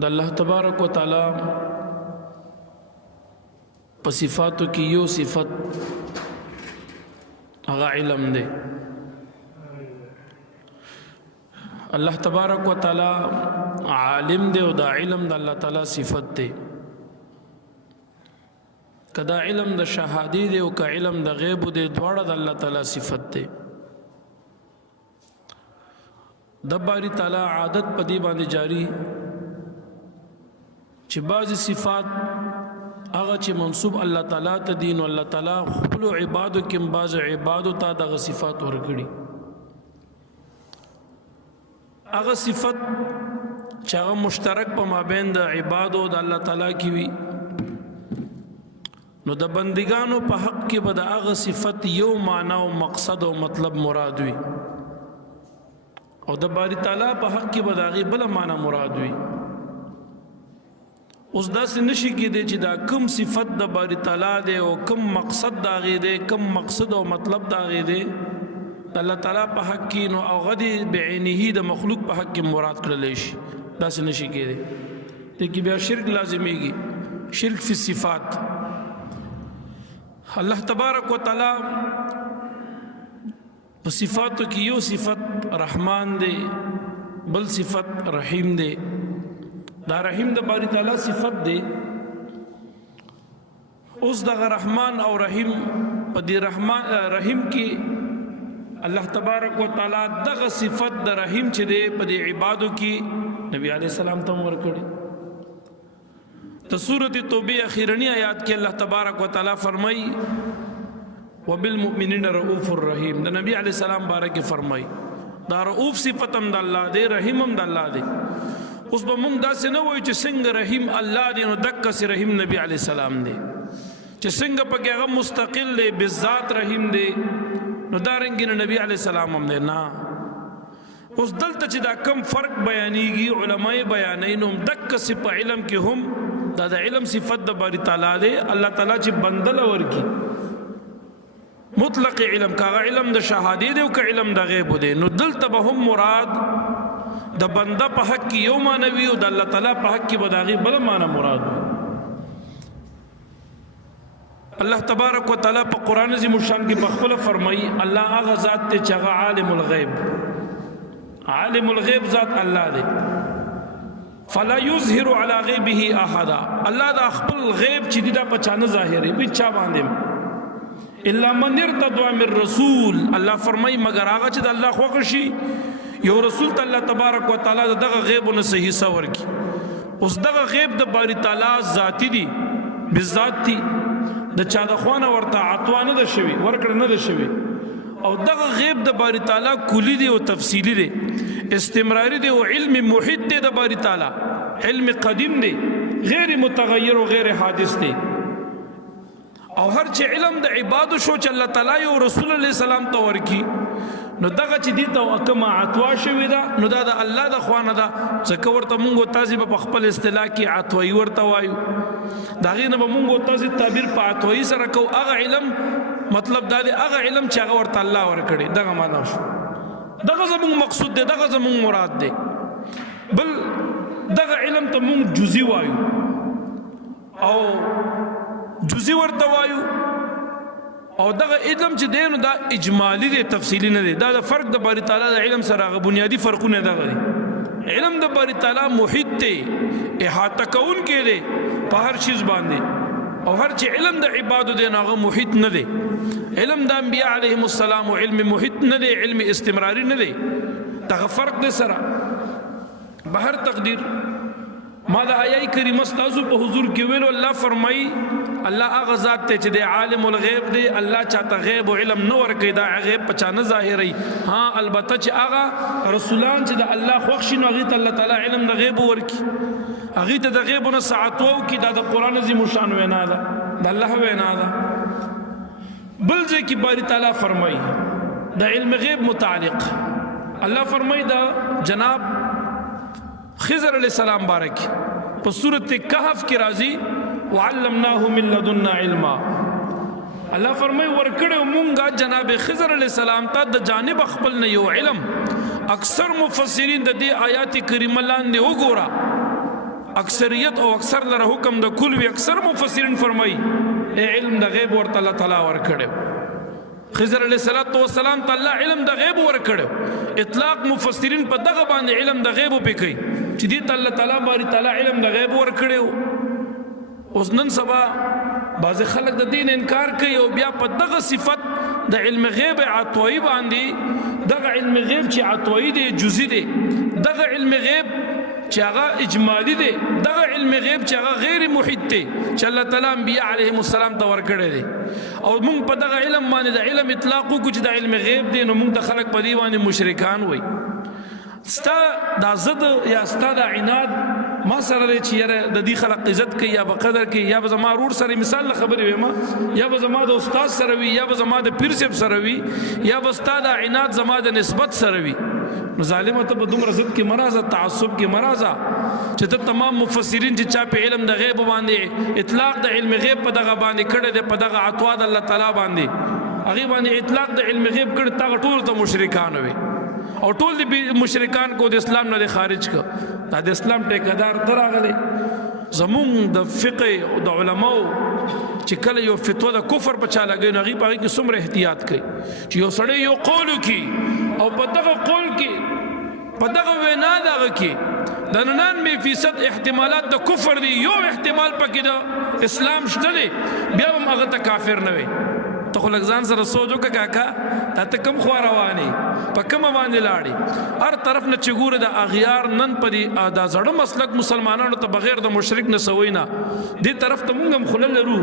د الله تبارک و تعالی په صفاتو کې یو صفت هغه علم دی. الله تبارک و تعالی عالم دی او دا علم د الله تعالی صفت دی. کدا علم د شهادی دی او که علم د غیب دی، دواړه د الله تعالی صفت دی. د باری تعالی عادت په دې باندې جاری چې بعضی صفات هغه چې منصوب الله تعالی ته دي، نو الله تعالی خپل عبادو کې بعض عبادو ته دغه صفات ورکړي. هغه صفت چې هغه مشترک په مابین د عبادو د الله تعالی کې وي، نو د بندگانو په حق کې به د هغه صفت یو معنا او مقصد او مطلب مراد وي، او د باری تعالی په حق کې به د هغې بله معنا مراد وي. اوس داسې نشي کېدی چې دا کم صفت د باری تعالی دی او کم مقصد د هغې دی، کم مقصد او مطلب د هغې دی د الله تعالی په حق کې، نو هغه دې بعینه د مخلوق په حق کې مراد کړلی شي. داسې نشي کېدی. دې کې بیا شرک لازمیږي، شرک فی صفات. الله تبارک و تعالی په صفاتو کې یو صفت رحمان دی، بل صفت رحیم دی. دا رحیم د باری تعالی صفت دی. اوس دغه رحمان او رحیم په دې رحیم کې الله تبارک و تعالی دغه صفت د رحیم چې دی په دې عبادو کې نبی علیہ السلام ته ورکړي. د سورۃ توبه اخیرنی آیات کې الله تبارک و تعالی فرمایي وبالمؤمنین رؤوف الرحیم. د نبی علیہ السلام بارک فرمایي دا رؤوف صفت هم د الله دی، رحیم هم د الله دی. اوس به موږ داسې نه وایو چې څنګه رحیم الله دی نو دقسې رحیم نبی علیہ السلام دی، چې څنګه پکې هغه مستقل دی بذات رحیم دی نو دارنګې نو نبی علیہ السلام هم دی. نه، اوس دلته چې دا کم فرق بیانېږي علماء بیانوي، نو دقسې په علم کې هم دا د علم صفت د باری تعالی دی. الله تعالی چې بندله ورکي مطلق علم، که هغه علم د شهادې دی او که علم د غیب دی، نو دلته به هم مراد د بنده په حق کې یو معنی وي او د الله تعالی په حق کې به د هغې بله معنی مراد وي. الله تبارک و تعالی په قرآن عظیم الشان کې پخپله فرمایي الله هغه ذات دی چې هغه عالم الغیب، عالم الغیب ذات الله دی. فلا یظهر علی غیبه احدا. الله دا خپل غیب چې دی دا په چا نه ظاهروي، په چا باندې الا من ارتضى من رسول. الله فرمایي مگر هغه چې د الله خوښه شي یو رسول ته الله تبارک و تعالی دغه غیبونه صحیح حصه ورکړي. اوس دغه غیب د باری تعالی ذاتی دی، بالذات دی، د چا د خوا نه ورته عطوا نه ده شوي، ورکړه نه ده شوي. او دغه غیب د باری تعالی کلی دی او تفصیلی دی، استمراری دی او علم محیط دی. د باری تعالی علم قدیم دی، غیر متغیر و غیر حادث دی. او هر چې علم د عبادو شو چې الله تعالی او رسول علیہ السلام ته ورکی، نو دغه چې دی ته کومه عطوا شوې ده نو دا د الله د خوا نه ده. ځکه ورته مونږ تاسې په خپل اصطلاح کې عطوایي ورته وایو، د هغې نه به مونږ تاسې تعبیر په عطوایي سره کوو. هغه علم مطلب دا دی هغه علم چې هغه ورته الله ورکړي، دغه معنا شو. دغه زمونږ مقصود دی، دغه زمونږ مراد دی. بل دغه علم ته مونږ جزئی وایو او جزئی ورته وایو، او دغه علم چې دی نو دا اجمالی دی، تفصیلی نه دی. دا د فرق د باری تعالی د علم سره هغه بنیادی فرقونه دغه دی. علم د باری تعالی محیط دی، احاطه کوونکی دی په هر چیز باندې، او هر چې علم د عبادو دی نو هغه محیط نه دی. علم د انبیاء علیهم السلام او علم محیط نه دی، علم استمراری نه دی. دغه فرق دی سره. بهر تقدیر ما د آیه کریمه ستاسو په حضور کې ویلو، الله فرمایي الله هغه ذات دی چې دی عالم الغیب دی. الله چاته غیب او علم نه ورکوي، دا غیب په چا نه ظاهروي. ها البته چې هغه رسولان چې د الله خوښ شي نو هغې ته الله تعالی علم د غیب ورکړي، هغې ته د غیبو نه څه عطوه وکړي. دا د قرآن عظیم الشان وینا ده، د الله وینا ده. بل ځای کې باری تعالی فرمایي د علم غیب متعلق، الله فرمایي د جناب خضر علیہ السلام بارک په سورۃ کہف کې راځي وعلمناه من لدنا علما. الله فرمایي ورکړو مونږه جناب خضر علیہ السلام ته د جانب خپل نه یو علم. اکثر مفسرین د دې آیات کریمه لاندې وګوره اکثریت او اکثر لره حکم د کل وی اکثر مفسرین فرمای علم د غیب ورته الله تعالی ورکړو خضر علیہ السلام ته الله علم د غیب ورکړو اطلاق مفسرین په دغه باندې علم د غیب په کوي چې دې ته الله تعالی باری تعالی علم د غیب ورکړو اوس نن سبا بعض خلک د دین انکار کوي او بیا په دغه صفت د علم غیب عطوی باندې دغه علم غیب چې عطوی دی جزئی دی دغه علم غیب چې هغه اجمالی دی دغه علم غیب چې هغه غیر محیط دی چې الله تعالی انبیاء علیهم السلام ته ورکړی دی او موږ په دغه علم باندې د علم اطلاق وکړو چې د علم غیب دی نو موږ د خلک په دې باندې مشرکان وایي ستا دا ضد یا ستا دا عناد ما سره دی چې یاره د دې خلق عزت کوي یا به قدر کوي یا به زما ورور سره مثال له خبرې ویم یا به زما د استاد سره وي یا به زما د پیر صاحب سره وي یا به ستا دا عناد زما د نسبت سره وي نو ظالمه ته په دومره ضد کې مرازه تعصب کې مرازه چې ته تمام مفسرین چې چا په علم د غیب باندې اطلاق د علم غیب په دغه باندې کړی دی په دغه عطوا د الله تعالی باندې هغې باندې اطلاق د علم غیب کړی تا ټول ته مشرکان وي او ټول د مشرکان کو د اسلام نه خارج کړ دا د اسلام ټیکدار ته راغلی زمونږ د فقه او د علماو چې کله یو فتوا د کفر په چا لګوي نو هغې په هغې کې څومره احتیاط کوي چې یو سړی یو قول وکړي او په دغه قول کې په دغه وینا دغه کې د 99% احتمالات د کفر دي یو احتمال پکې د اسلام شته دی بیا هم هغه ته کافر نه وي ته خو لږ ځان سره سوچ وکړه کاکا دا ته کوم خوا روانې په کومه باندې لاړې هر طرف نه چې ګوره د اغیار نن په دې دا زړه مسلک مسلمانانو ته بغیر د مشرک نه سوی نه دې طرف ته مونږ هم خوله لرو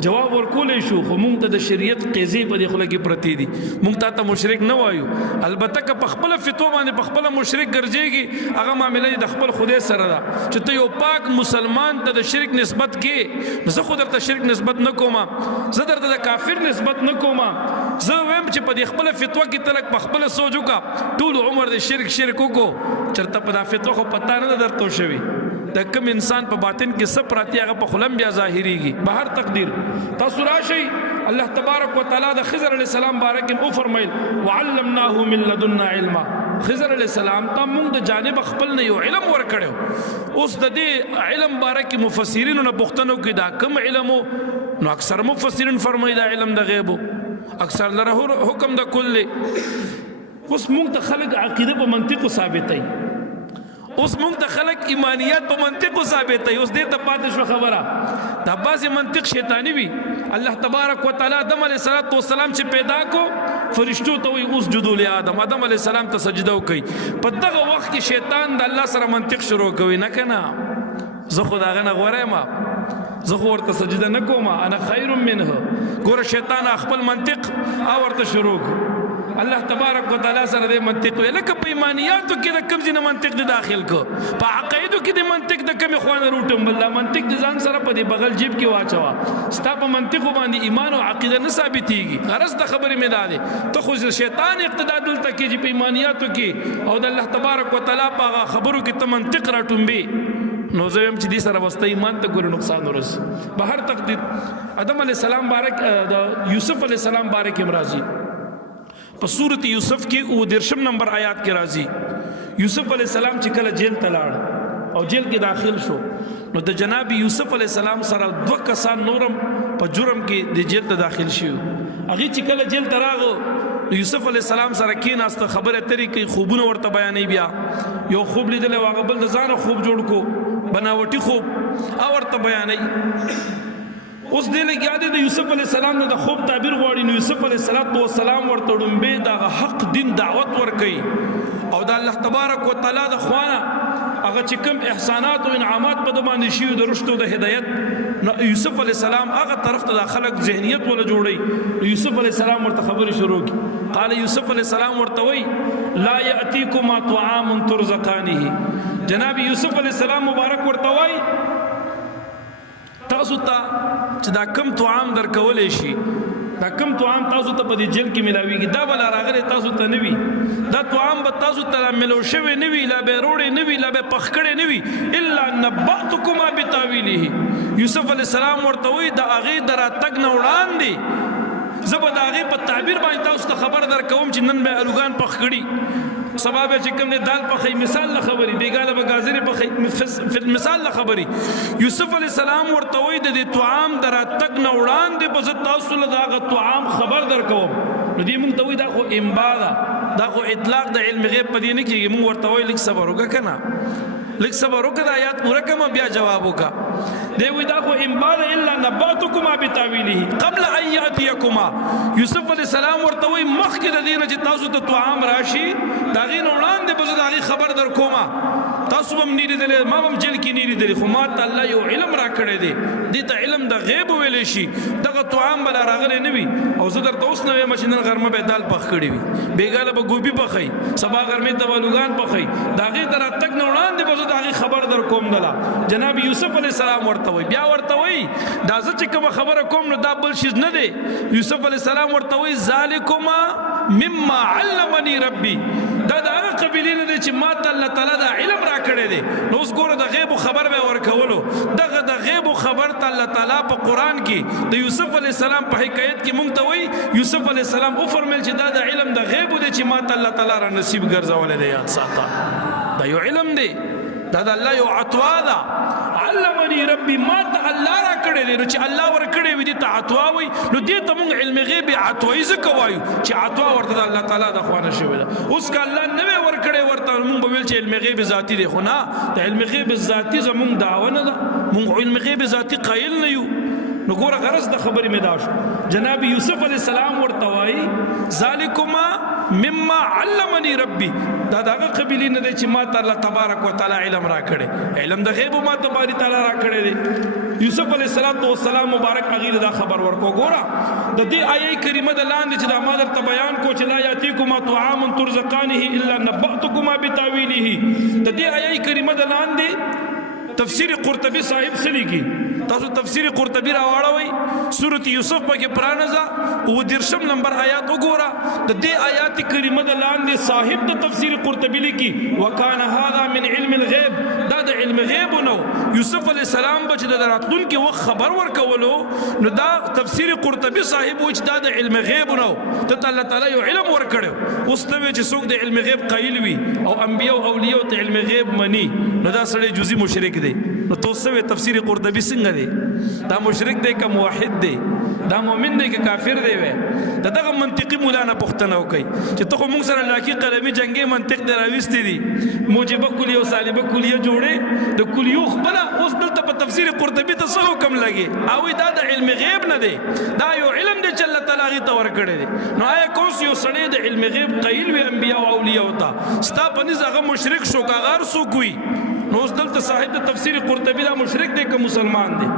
جواب ورکولی شو خو مونږ ته د شریعت قیزې په دې خوله کې پرتې دي مونږ ته مشرک نه وایو البته که په خپله فتوا باندې په خپله مشرک ګرځېږي هغه معامله د خپل خدای سره ده چې ته یو پاک مسلمان ته د شرک نسبت کې زه خو درته شرک نسبت نه کوم زه درته د کافر نسبت نه کوم زه وایم چې په دې خپله فتوا کې ته لږ په خپله سوچ وکړه ټول عمر د شرک وکړو چېرته په دا فتوا خو پتا نه ده درته شوي د کوم انسان په باطن کې څه پراتی هغه په خلم بیا ظاهریږي بهر تقدیر تاسو راشئ الله تبارک وتعالی د خضر علیہ السلام بارک او فرمایل وعلمناه من لدنا علما خضر علیہ السلام ته موږ د جانب خپل نه یو علم ورکړو اوس د دې علم بارک مفسرین نه پوښتنه کوي دا کوم علم نو اکثر مفسرین فرمایي دا علم د غیب اکثر لره حکم د کل اوس موږ ته خلق عقیده په منطق ثابتای اوس موږ ته خلق ایمانیات په منطق ثابتای اوس دې ته پاتې شو خبره دا بعضې منطق شیطانی وي الله تبارک وتعالی آدم علیه السلام چې پیدا کو فرشتو ته وایي اسجدوا لآدم آدم علیه السلام ته سجده وکړي په دغه وخت کې شیطان د الله سره منطق شروع کوي نه که نه زه خو د هغه نه غوره یم زه خو ورته سجده نه کوم انا خیر منه ګوره شیطان خپل منطق او ورته شروع کړ الله تبارک وتعالی سره د منطق وی لکه په ایمانیاتو کې د کوم ځای نه منطق د داخل کو په عقایدو کې د منطق د کومې خوا نه روټم بل منطق د ځان سره په دې بغل جیب کې واچوه ستا په منطق باندې ایمان او عقیده نه ثابتېږي غرض د خبرې مې دا دی ته خو شیطان اقتدا دلته کېږي په ایمانیاتو کې او د الله تبارک وتعالی په هغه خبرو کې ته منطق راټومبې نو زه وایم چې دې سره وسته ایمان ته ګورې نقصان ورسي به هر تقدیر آدم علیه السلام بارک د یوسف علیه السلام بارک هم راځي په سورت یوسف کې 13 نمبر آیات کې راځي یوسف علیہ السلام چې کله جیل ته لاړ او جیل کې داخل شو نو د جناب یوسف علیہ السلام سره 2 کسان نورم په جرم کې د جیل ته داخل شي هغه چې کله جیل ته راغو یوسف علیہ السلام سره کېناسته خبره ترې کوي خوبونه ورته بیانوي بیا یو خوب لیدلی و هغه بل د ځانه خوب جوړ کو بناوټي خوب او ورته بیانوي اوس دې لګیا دی د یوسف علیہ السلام نه د خوب تعبیر غواړي نو یوسف علیہ السلام ورته ډومبې د حق دین دعوت ورکوي او د الله تبارک وتعالی د خوانه هغه چې کوم احسانات او انعامات په د باندې شي د رشد او د هدایت یوسف علیہ السلام هغه طرف ته د خلق ذهنیت ولا جوړي یوسف علیہ السلام ورته خبرې شروع کی قال یوسف علیہ السلام ورته وی لا یاتیکما طعام ترزقانه جناب یوسف علیہ السلام مبارک ورته وی تاسو ته چې دا کم طعام درکولی شي دا کم طعام تاسو ته په دې جیل کې ملاویږي دا به لا راغلی تاسو ته نه وي دا طعام به تاسو ته ملو شوی نه وي لا به روړی نه وي لا به پخ کړی نه وي الا نبأتکما بتاویله یوسف علیہ السلام ورته وایي د هغې د راتګ نه وړاندې زه به د هغې په تعبیر باندې تاسو ته خبر درکوم چې نن به الوګان پخ کړي سبب چې کوم دال پخې مثال له خبري بیګاله به غازری پخې مثال له خبري یوسف علی السلام ورته وای د طعام در تک نه وړاندې به تاسو له دا طعام خبر درکوم نو دې مونږ ته وای دا خو امبادا دا خو اطلاق د علم غیب پدې نه کیږي مونږ ورته وای لیک صبر وکړه کنه لیک صبر وکړه د آیات پورا کما بیا جواب وکړه دی وای دا خو امبادا الا نباتکما بتاویله قبل ان یاتیکما یوسف علی السلام ورته وای مخکې د دې نه چې تاسو ته طعام راشي دا غي نه وړاندې به دا خبر درکوما تاسو هم نیری دل ما هم جل کې نیری دل خو ما ته الله یو علم را کړی دی دې ته علم د غیب ویل شي دغه طعام بل راغلی نه وي او زه درته اوس نه وایم چې نن غرمه به دال پخ کړی وي بیګاله به ګوبي پخی سبا غرمه ته ولوګان پخی داغه در تک نه وړاندې به داغه خبر در کوم دلا جناب یوسف علی السلام ورته وي بیا ورته وي دا زه چې کوم خبره کوم نو دا بل شي نه دی یوسف علی السلام ورته وي ذالکما مما علمني ربي دا هغه قبیله نه چې ما ته الله تعالی دا علم را کړی دی نو اوس ګوره د غیب خبر به ورکولو دغه د غیب خبر ته الله تعالی په قران کې د یوسف علی السلام په حکایت کې مونږ ته وایي یوسف علی السلام او فرمایل چې دا د علم د غیب دی چې ما ته الله تعالی را نصیب ګرځولې دی یاد ساته دا یو علم دی دا د الله یو عطوا ده علمني ربي ما ته الله را کړی دی نو چې الله ور کړی وي دې ته عطوا وي نو دې ته مونږ علم غیب عطوي ځکه وایو چې عطوا ورته د الله تعالی د خوانه شوی ده اوس که الله نه ور کړی ورته مونږ به ویل چې علم غیب ذاتی دی خو نه د علم غیب ذاتی زمونږ دعوه نه ده مونږ علم غیب ذاتی قایل نه یو نو ګوره غرض د خبرې مې دا شو جناب یوسف علیہ السلام ورته وایي ذالکما مما علمني ربي دا دغه قبیله نه دی چې ما ته الله تبارک وتعالى علم را کړي علم د غیب ما ته باری تعالی را کړی دی یوسف علیہ السلام مبارک غیر دا خبر ورکو ګوره د دې آیه کریمه د لاندې چې دا ما درته بیان کو چې لا یاتیکما طعام ترزقانه الا نبأتکما بتاویله د دې آیه کریمه د لاندې تفسیر قرطبی صاحب سلی کی تاسو تفسیر قرطبی راوړوي سورۃ یوسف پکې پرانځه او درشم نمبر آیات وګوره د دې آیات کریمه د لاندې صاحب د تفسیر قرطبی لیکي وکانه هذا من علم الغیب دا د علم غیب نو یوسف علی السلام بچ د راتلون کې وخت خبر ورکولو نو دا تفسیر قرطبی صاحب وچ دا د علم غیب نو ته الله تعالی یو علم ورکړو اوس ته چې څوک د علم غیب قایل وي او انبیاء او اولیاء ته علم غیب مني نو دا سړی جزئی مشرک دی نو توسوي تفسیر قرطبی څنګه دی دا مشرک دی که موحد دی دا مؤمن دی که کافر دی وي دغه منطقي مولانا پښتنه وکي چې ته موږ سره لاکی قلمي جنگي منطق دراويستي دي موجبه کلیه او سالبه کلیه جوړه د کلیو خپل اوس دلته په تفسیر قرطبی ته څه حکم لګي او دا د علم غیب نه دی دا یو علم دی چې الله تعالی غي تور کړی دی نو آیا کوم یو سړی د علم غیب قایل وي انبیا او اولیاء وتا ستا پنځ هغه مشرک شو کاغار سو کوي نو اوس دلته صاحب د تفسیر قرطبی دا مشرک دی که مسلمان دی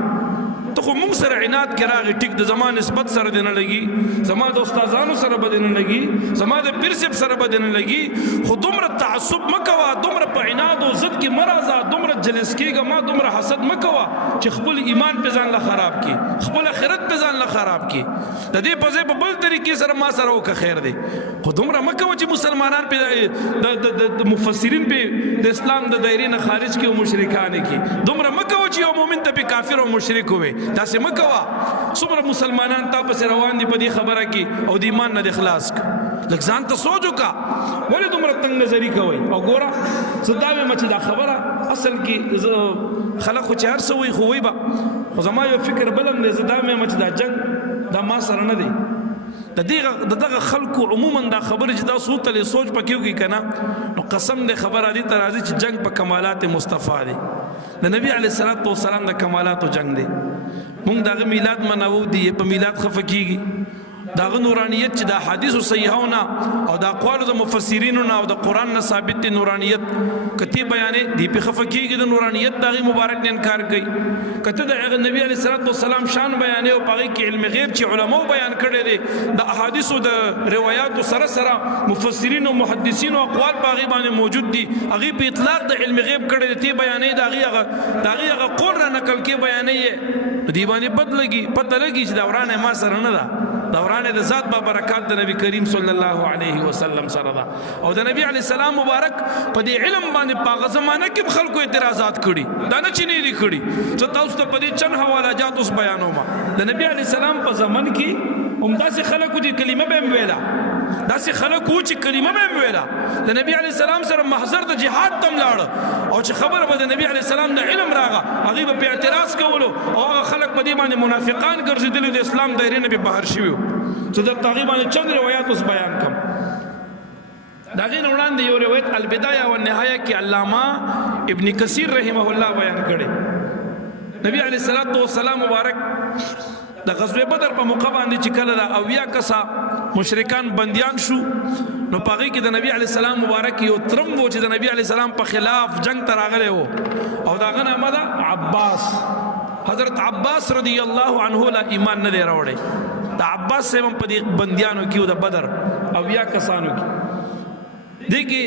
ته خو موږ سره عناد کې راغی ټیک د زما نسبت سره دی نه لګي زما د استادانو سره به دی نه لګي زما د پیر صاحب سره به دی نه لګي خو دومره تعصب مه کوه دومره په عناد او ضد کې مه راځه دومره جلس کېږه ما دومره حسد مه کوه چې خپل ایمان په ځان له خراب کړي خپل آخرت په ځان له خراب کړي د دې په ځای په بل طریقې سره ما سره وکړه خیر دی خو دومره مه کوه چې مسلمانان په د مفسرین په د اسلام د دایرې نه خارج کړي او مشرکان کړي دومره مه کوه چې یو مؤمن ته په کافر او مشرک وي دا سه مکوا څومره مسلمانان تا پس روان دي په دې خبره کې او د ایمان نه اخلاص لکه ځان ته سوچو کا ولې دومره تنگ نظری کوي او ګوره صدامه مچ دا خبره اصل کې خلق خو چار سوي خو وي با خو زما یو فکر بلم نه صدامه مچ دا جنگ دا ما سره نه دی د دغه خلکو عموما دا خبره چې دا سوتل سوچ پکيو کی کنه نو قسم دې خبره دي ترازی چې جنگ په کمالات مصطفی دي د نبی علیه الصلاۃ والسلام د کمالاتو جنگ دی مونږ دغه میلاد مناو دی په میلاد خفقیږي دغه نورانیت چې د حدیث صحیحونه او د اقوال د مفسرینو او د قران نه ثابت دي نورانیت کتی بیانې دی په خفقیږي د نورانیت دغه مبارک نه انکار کوي کته د نبی علیه الصلاۃ والسلام شان بیانې او پغې کې علم غیب چې علماو بیان کړي دي د احادیث او د روایت سره سره مفسرین او محدثین او اقوال پغې باندې موجود دي هغه په اطلاق د علم غیب کړي دي بیانې دغه قول را نقل کې بیانې دی باندې بدلږي پته لګي چې دا ورانه ما سره نه ده دوران د ذات با برکات د نبی کریم صلی الله علیه وسلم سره ده او د نبی علی السلام مبارک په دې علم باندې په زمانه کې خلکو اعتراضات کړي دا نه چینه لیکړي چې تاسو ته په دې چن حواله جات اوس بیانوم د نبی علی السلام په زمن کې همداسې خلکو دې کلمه به ویلا داسې خلک وو چې کلمه به یې ویله د نبي علیه السلام سره محضر د جهاد ته لاړه او چې خبره به د نبي علیه السلام د علم راغه هغوی به په اعتراض کولو او هغه خلک په دې باندې منافقان ګرځېدلي د اسلام دایرې نه به بهر شوي وو زه درته هغې باندې چند روایات اوس بیان کړم د هغې نه وړاندې یو روایت البدایه والنهایه کې علامه ابن کثیر رحمه الله بیان کړی نبی علیه الصلاة والسلام مبارک د غزوه بدر په موقع باندې چې کله د 80 کسه مشرکان بندیان شو نو په هغې کې د نبی علیه السلام مبارک یو ترم و چې د نبی علیه السلام په خلاف جنگ ته راغلی و او د هغه نامه ده عباس حضرت عباس رضی الله عنه لا ایمان نه دی راوړی د عباس صاحب هم په دې بندیانو کې و د بدر 80 کسانو کې دې کې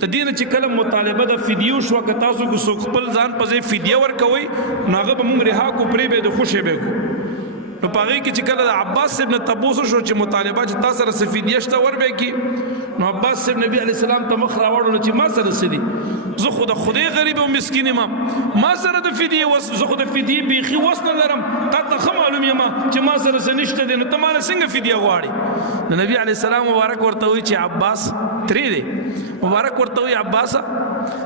د دې نه چې کله مطالبه د فدیو شوه که تاسو که څوک خپل ځان په ځای فدیه ورکوئ نو هغه به مونږ رها کړو پرې به یې د خوشې به کړو نو په هغې کې چې کله د عباس صاحب نه تپوس وشو چې مطالبه چې تا سره څه فدیه شته ور به یې کړي نو عباس صاحب نبي علیه السلام ته مخ راوړو چې ما سره څه دي زه خو د خدای غریب او مسکین یم ما سره د فدیې زه خو د فدیې بیخي وس نه لرم تا ته ښه معلوم یم چې ما سره څه نشته دی نو ته ماله څنګه فدیه غواړې نو نبي علیه السلام مبارک ورته وایي چې عباس ترې دی مبارک ورته وایي عباسه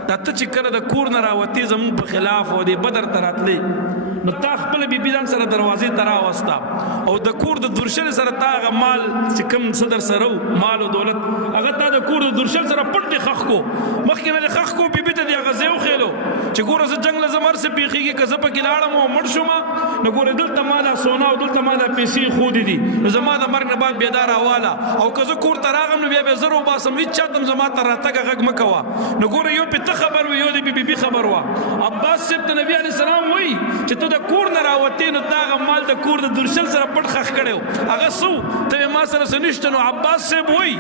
دا ته چې کله د کور نه راوتې زمونږ په خلاف او د بدر ته راتلې نو تا خپل بیبي ځان سره دروازې ته راوسته او د کور د درشل سره تا هغه مال چې کوم صدر سره و مال او دولت هغه تا د کور د درشل سره پټ دی خښ کو مخکې نه دې خښ کو بیبي ته دې هغه ځای وخېلو چې ګوره زه جنګ له زه مر څه پېښېږي که زه پکې لاړم او مړ شوم نو ګوره دلته ما دا سونا او دلته ما دا پیسې ښودې دي نو زما د مرګ نه بعد بېدا راواله او که زه کور ته راغم نو بیا به زه روباسم هېڅ چا ته هم زما ته راتګه غږ مه کوه نو ګوره یو پې ته خبر وي یو د بیبي خبر وه عباس صاحب ته نبي علیه السلام وایي چې ته د کور نه راوتې نو تا هغه مال د کور د درشل سره پټ خښ کړی و هغه څه ته ما سره څه نشته نو عباس صاحب وایي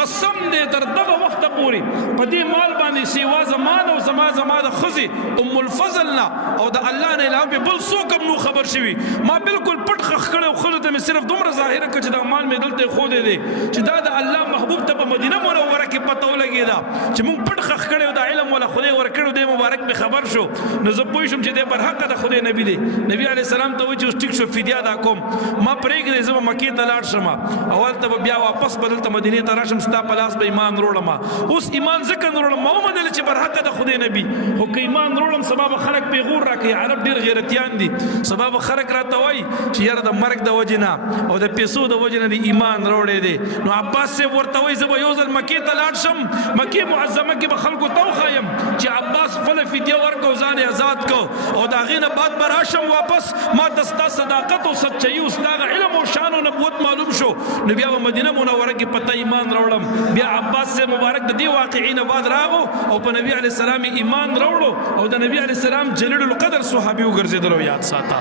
قسم دی تر دغه وخته پورې په دې مال باندې سیوا زما نه او زما د ښځې ام الفضل نه او د الله نه علاوه بل څوک هم نو خبر شوي ما بالکل پټ خښ کړی او ښځو ته مې صرف دومره ظاهره کړه چې دا مال مې دلته ایښودی دی چې دا د الله محبوب ته په مدینه منوره کې پته ولګېده چې موږ پټ خښ کړی او دا علم ولا خدای ورکړی دی مبارک مې خبر شو نو زه پوه شوم چې دی برحقه د خدای نبي دی نبي علیه السلام ته وایي چې اوس ټیک شو فدیه ادا کوم ما پرېږدی زه به مکې ته لاړ شم او هلته به بیا واپس به دلته مدینې ته راشم ستا په لاس به ایمان روړم اوس ایمان ځکه نه روړم ما ومنله چې برحقه د خدای نبي خو که ایمان روړم سبا به خلک پیغور راکوي عرب ډېر غیرتیان دي سبا به خلک راته وایي چې یاره د مرګ د وجې نه او د پیسو د وجې نه د ایمان روړی دی نو عباس صاحب ورته وایي زه به یو ځل مکې ته لاړ شم مکې معظمه کې به خلکو ته وښایم چې عباس خپله فدیه ورکړو ځان یې آزاد کړو او د هغې نه بعد به راشم واپس ما ته ستا صداقت او سچایي او ستا هغه علم او شان او نبوت معلوم شو نو بیا به مدینه منوره کې پته ایمان راوړم بیا عباس صاحب مبارک د دې واقعې نه بعد راغو او په نبي علیه السلام ایمان راوړو او د نبي علیه السلام جلیل القدر صحابي وګرځېدلو یاد ساته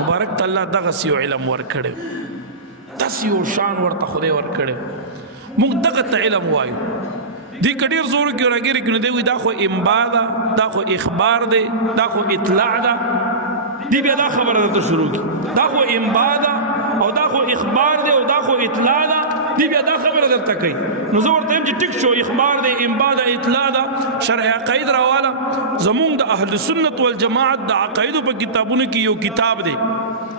مبارک ته الله دغسې یو علم ورکړی داسې یو شان ورته خدای ورکړی موږ دغه ته علم وایو دې که ډېر زورو کې راګیرې کړي نو دی وایي دا خو انبا ده دا خو اخبار دی دا خو اطلاع ده دی بیا دا خبره درته شروع کړي دا خو انبا ده او دا خو اخبار دی او دا خو اطلاع ده دی بیا دا خبره درته کوي نو زه ورته یم چې ټیک شو اخبار دی انبا ده اطلاع ده شرح عقاید راواله زمونږ د اهل سنت والجماعت د عقایدو په کتابونو کې یو کتاب دی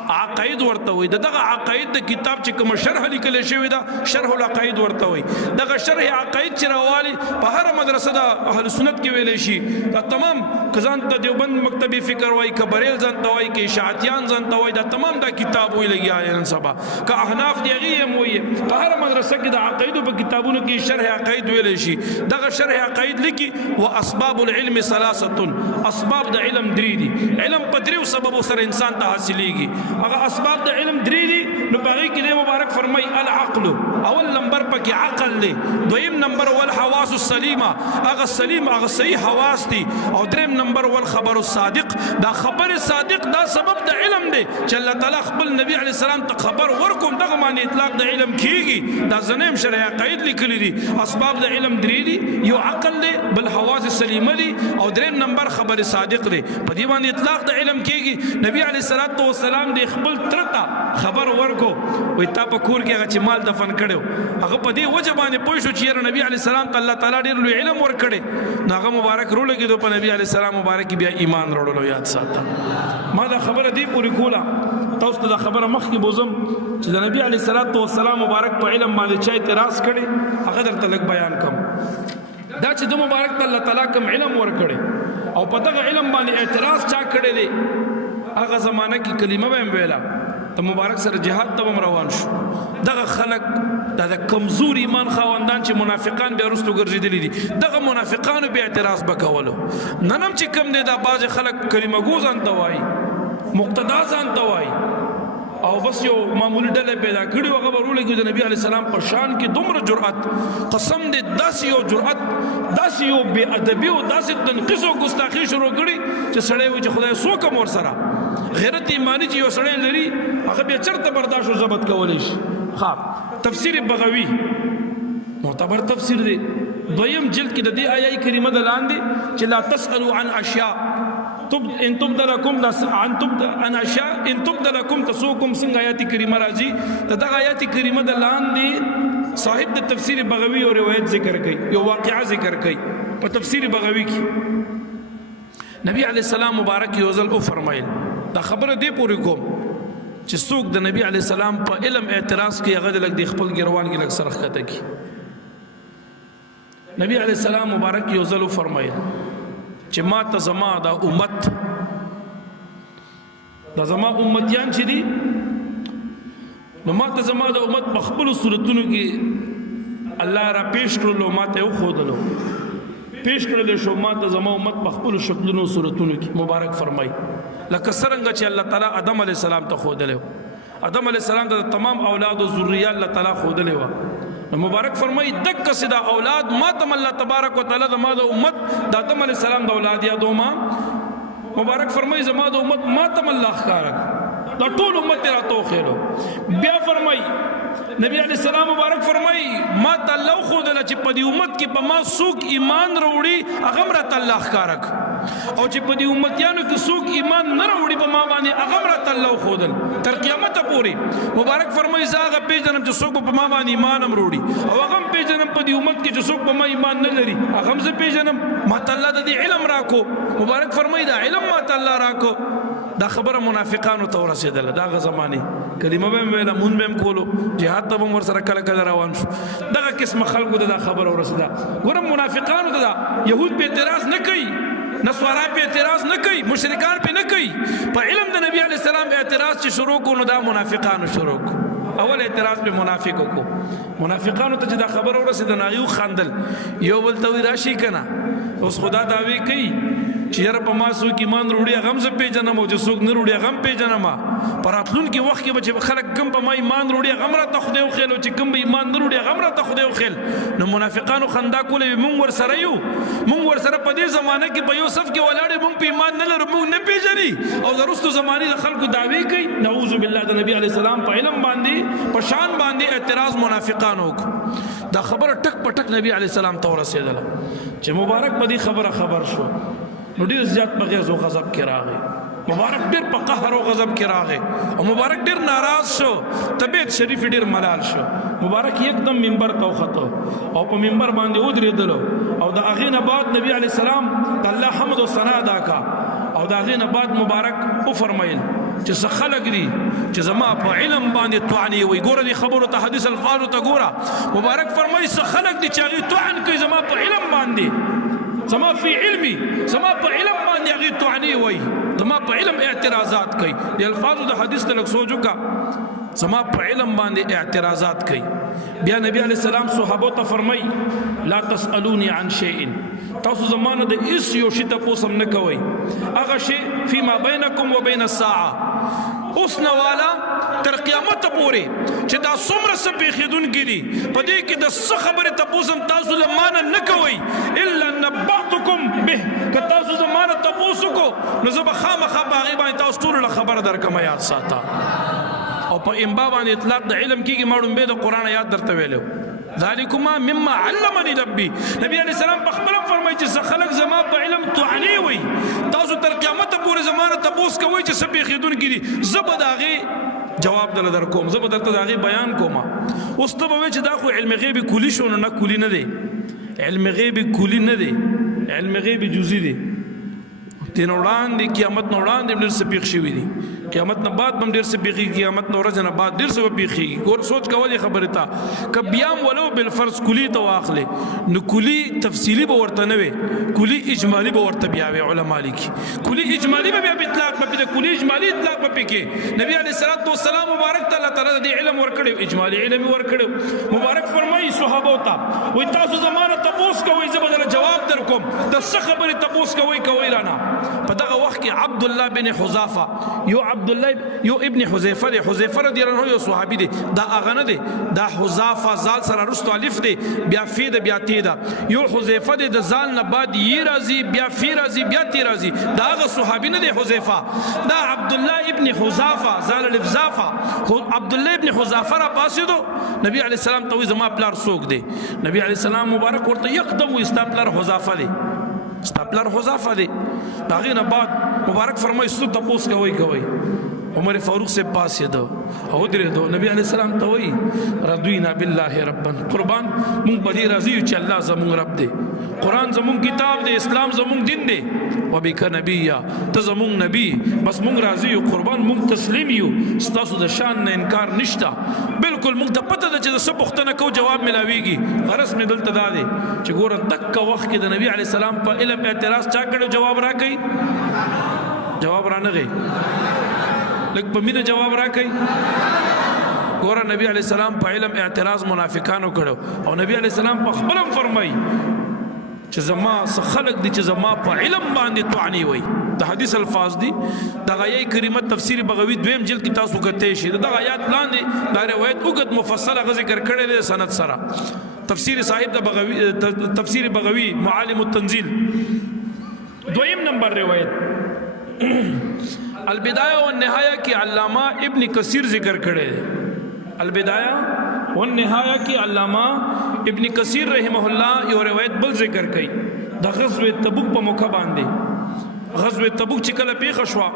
عقاید ورته وایي دغه عقاید د کتاب چې کومه شرح لیکلی شوې ده شرح العقاید ورته وایي دغه شرح عقاید چې راوالي په هره مدرسه د اهل سنت کې ویلی شي دا تمام که ځان ته دیوبند مکتبي فکر وایي که بریل ځان ته وایي که اشاعتیان ځان ته وایي دا تمام دا کتاب وایي لګیا دی نن سبا که احناف دی هغې هم وایي په هره مدرسه کې د عقایدو په کتابونو کې شرح عقاید ویلی شي دغه شرح عقاید لیکي و اسباب العلم ثلاثه اسباب د علم درې دي علم په دریو سببو سره انسان ته حاصلیږي هغه اسباب د علم درې دي نو په هغې کې دی مبارک فرمایي العقل اول نمبر پکې عقل دی دویم نمبر والحواس السلیمه هغه سلیم هغه صحیح حواس دي او دریم نمبر والخبر الصادق دا خبر صادق دا سبب د علم دی چې الله تعالی خپل نبی علیه السلام ته خبر ورکوم دغه باندې اطلاق د علم کیږي دا زنیم شرح عقاید لیکلی دي اسباب د علم درې دي یو عقل دی بل حواس سلیمه دي او دریم نمبر خبر صادق دی په دې باندې اطلاق د علم کیږي نبی علیه السلام د خپل ترتا خبر ورکو وي تا په کور کې هغه چې مال دفن کړو هغه په دې وجه باندې پوه شو چې نبی علی السلام ته الله تعالی ډېر لوی علم ورکړي هغه مبارک رو لګیدو په نبی علی السلام مبارک بیا ایمان وروړو یاد ساته ما دا خبره دی پوری کوله تاسو ته دا خبره مخکې بوزم چې د نبی علی السلام مبارک په علم باندې چا اعتراض کړي هغه درته لږ بیان کوم دا چې د مبارک ته الله تعالی کوم علم ورکړي او په دغه علم باندې اعتراض چا کړی دی هغه زمانہ کې کلمه به ویلا ته مبارک سره جهاد ته روان شو دغه خلق د کمزور ایمان خواندان چې منافقان به رستو ګرځیدلی دي دغه منافقانو به اعتراض وکولو ننم چې کم دی دا باز خلق کلمه ګوزان توای مقتدا ځان توای او بس یو معمولی ډله پیدا کړي هغه ورولې د نبی علی السلام په شان کې دومره جرأت قسم دې داسې یو جرأت داسې یو بے ادبی او داسې تنقیص او ګستاخی شروع کړي چې سړی وي چې خدای سو کوم ور سره غیرت ایمانی چې یو سړی لري هغه به چرته برداشت او ضبط کولی شي ها تفسیر بغوی معتبر تفسیر دی دویم جلد کې د دې آیه کریمه د لاندې چې لا تسألوا عن اشیاء ان تبد لكم عن اشياء ان تبد لكم تسوكم څنګه آیات کریمه راځي دغه آیات کریمه د لاندې صاحب د تفسیر بغوی او روایت ذکر کوي یو واقعا ذکر کوي په تفسیر بغوی کې نبی علی السلام مبارک یو ځل او فرمایل دا خبره دی پوری کوم چې څوک د نبی علی السلام په علم اعتراض کوي هغه لګ د خپل ګروان کې لګ سرخ کته کی نبی علی السلام مبارک یو ځل فرمایل چې ما ته زما دا امت دا زما امتیان چې دي نو ما ته زما دا امت په خپل صورتونو کې الله را پیش کړلو ما ته خودلو پیش کړل شو ما ته زما امت په خپل شکلونو صورتونو کې مبارک فرمای لکه څنګه چې الله تعالی آدم علی السلام ته خودلو آدم علی السلام ته تمام اولاد او ذریه الله تعالی خودلو مبارک فرمای دک صدا اولاد ما تم الله تبارک وتعالى د ما د امت د آدم علی السلام د اولاد یا دوما مبارک فرمای زما د امت ما تم الله خارق دا ټول امت را تو خیرو بیا فرمای نبی علیہ السلام مبارک فرمای ما تعالی خود له چې په دې امت کې په ما سوق ایمان وروړي هغه مرته الله خارق او چې په دې امتیانو کې څوک ایمان نه راوړي په ما باندې هغه مرته الله خودل تر قیامت پورې مبارک فرمایي زاغه پیژنم چې څوک په ما باندې ایمان هم وروړي او هغه پیژنم په دې امت کې چې څوک په ما ایمان نه لري هغه هم زه پیژنم ما تعالی د دې علم راکو مبارک فرمایي دا علم ما تعالی راکو دا خبره منافقانو ته ورسېدله دا غ زمانه کلمه به ویله مون به کولو جهاد ته ور سره کله کله روان شو دغه قسم خلکو دا خبره ورسېده ګورم منافقانو ته دا يهود به اعتراض نه کوي نصارا په اعتراض نه کوي مشرکان په نه کوي په علم د نبی علی السلام اعتراض چې شروع کو نو دا منافقانو شروع کو اول اعتراض به منافقو کو منافقانو ته دا خبر ورسېد نه یو خندل یو بل توي راشي کنه اوس خدا داوی کوي چې یاره په ما څوک ایمان وروړي هغه هم زه پیژنم او چې څوک نه وروړي هغه هم پیژنم په راتلونکي وخت کې به چې خلک کوم په ما ایمان وروړي هغه هم راته خدای وخیل او چې کوم به ایمان نه وروړي هغه هم راته خدای وخیل نو منافقانو خندا کولې مونږ ورسره یو مونږ ورسره په دې زمانه کې په یو صف کې ولاړې مونږ په ایمان نه لرو مونږ نه پیژني او د رستو زمانې د خلکو دعوی کوي نعوذ بالله د نبی علیه السلام په علم باندې په شان باندې اعتراض منافقانو وکړو دا خبره ټک په ټک نبی علیه السلام ته ورسېدله چې مبارک په دې خبره خبر شو نو ډیر زیات په غیظ او غضب کې راغی مبارک ډیر په قهر او غضب کې راغی او مبارک ډیر ناراض شو طبيعت شریف ډیر ملال شو مبارک یکدم منبر ته وخته او په منبر باندې ودرېدل او د هغې نه بعد نبی علیه السلام د الله حمد او ثنا ادا کا او د هغې نه بعد مبارک وفرمایل چې څه خلک دي چې زما په علم باندې طعنې وي ګوره دې خبرو ته حدیث الفاظو ته ګوره مبارک فرمایي څه خلک دي چې هغې طعن کوي زما په علم باندې زما في علمي زما په علم باندې هغې طعنې وي زما په علم اعتراضات کوي د الفاظو د حدیث ته لږ سوچ وکړه زما په علم باندې اعتراضات کوي بیا نبی علیہ السلام صحابو ته فرمای لا تسألوني عن شيء تاسو زمانه د هیڅ یو شي تاسو نه کوئ هغه شی فيما بينكم وبين الساعه اوس نوالا تر قیامت پورې چې دا څومره څه پیښېدونکي دي په دې کې د څه خبرې تپوس هم تاسو له مانه نه کوئ الا نبعتکم به که تاسو زمانه تپوس وکړو نو زه به خامخا په هغې باندې تاسو ټولو له خبره درکړم یاد ساته او په انبا باندې اطلاق د علم کېږي مړومبې د قرآن آیات درته ویلی ذالکما مما علمني ربي نبی علیہ السلام په خپل فرمایي چې خلک زما په علم طعنې وي تاسو تر قیامت پورې زمانه تپوس تپوس کوي چې څه پیښېدونکي دي زه به د هغې جواب در کوم، زه به درته د هغې بیان کوم. اوس ته به وایې چې دا خو علم غیب کلي شو. نو نه کلي نه دی، علم غیب کلي نه دی، علم غیب جزئی دی. دین وړاندې قیامت نه وړاندې ډېر څه پیښ شوي دي، قیامت نه بعد هم ډېر څه پیښېږي، قیامت نه ورځ نه بعد ډېر څه به پیښېږي. ګور سوچ کولې خبرې ته که بیا هم ولو بالفرض کلي ته واخلې نو کلي تفصیلي به ورته نه وي، کلي اجمالي به ورته بیا وي. علما لیکي کلي اجمالي به بیا اطلاق به د کلي اجمالي اطلاق به پکې. نبی علیه الصلاۃ والسلام مبارک ته الله تعالی د علم ورکړی، اجمالي علم ورکړی. مبارک فرمایي صحابه ته وایي تاسو زمانه تپوس کوئ زه به درله جواب در کوم، د څه خبرې تپوس کوئ رانه. په دغه وخت کې عبد الله بن حذافه یو عبد الله یو ابن حذیفه دی، حذیفه رضی الله عنه یو صحابي دی. دا هغه نه دی، دا حذافه زال سره رستو الف دی بیا فی ده بیا تی ده. یو حذیفه دی د زال نه بعد یې راځي بیا فی راځي بیا تی راځي. دا هغه صحابي نه دی حذیفه، دا عبد الله ابن حذافه زال الفزافه. عبد الله ابن حذافه را پاسېدو نبی علیه السلام ته وایي زما پلار څوک دی؟ نبی علیه السلام مبارک ورته یکدم وایي ستا پلار حذافه دی، ستا پلار حذافه دی. د هغې نه بعد مبارک فرمایي څه تپوس کوئ. عمر فاروق سے پاسېدو او ودرېدو. نبی علیه السلام ته وایي رضینا بالله ربا، قربان مونږ په دې راضي یو چې الله زمونږ رب دی، قرآن زمونږ کتاب دی، اسلام زمونږ دین دی، وبک نبیا ته زمونږ نبی، بس مونږ راضي یو قربان، مونږ تسلیم یو، ستاسو د شان نه انکار نشته. بالکل مونږ ته پته ده چې څه پوښتنه کوو جواب ملاویږي. غرض مې دلته دا دی چې ګوره دکه وخت کې د نبی علیه السلام په علم اعتراض چا کړی جواب راکوي؟ جواب رانغی لږ په مینه جواب راکوي. ګوره نبی علیه السلام په علم اعتراض منافقانو کړو او نبی علیه السلام په خپل هم فرمایي چې زما څه خلق دي چې زما په علم باندې طعنی وي. د حدیث الفاظ دي د آیه کریمه تفسیر بغوی دویم جلد کې تاسو کته شي د آیات لاندې دا روایت وګد مفصله ذکر کړی دی سند سره. تفسیر صاحب د بغوی تفسیر بغوی معالم التنزیل دویم نمبر روایت البدایہ والنہایہ کی علامہ ابن کثیر ذکر کړی دی. البدایہ والنہایہ کی علامہ ابن کثیر رحمہ اللہ یو روایت بل ذکر کړي د غزوه تبوک په موقع باندې. غزوه تبوک چې کله پیښه شوه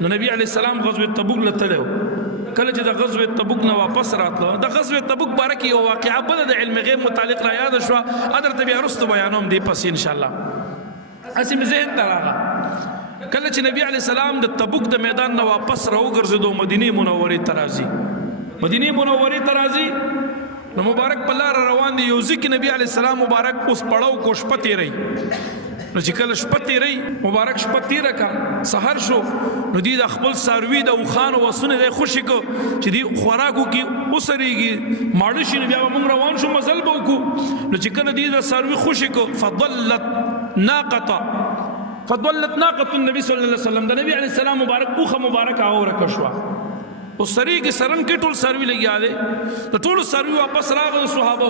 نو نبی علیہ السلام غزوه تبوک لتلو. کله چې د غزوه تبوک نه واپس راتلو د غزوه تبوک باره کې یو واقعه بل د علم غیب متعلق را یاد شوه، ادرته بیا رستو بیانوم دی پس ان شاء الله. اسیم ذهن ته راغله کله چې نبی علیہ السلام د تبوک د میدان نه واپس راوګرځېدو مدینه منورې ته راځي. مدینه منورې ته راځي نو مبارک په لاره روان دی. یو ځکه نبی علیہ السلام مبارک اوس پړاو کو شپه تیری نو چې کله شپه تیری مبارک شپه تیره کا سحر شو نو دی د خپل ساروي د اوخان وسونه دی خوشي کو چې دی خوراکو کې وسریږي ماړه شي. بیا موږ روان شو مزل به وکړو نو چې کله دی د ساروي خوشي کو فضلت ناقة النبي صلی الله علیه وسلم د نبی علیہ السلام مبارک اوخه مبارک اور کشوا او سری کې سرن کې ټول سروي لګیا دي د ټول سروي واپس راغله صحابه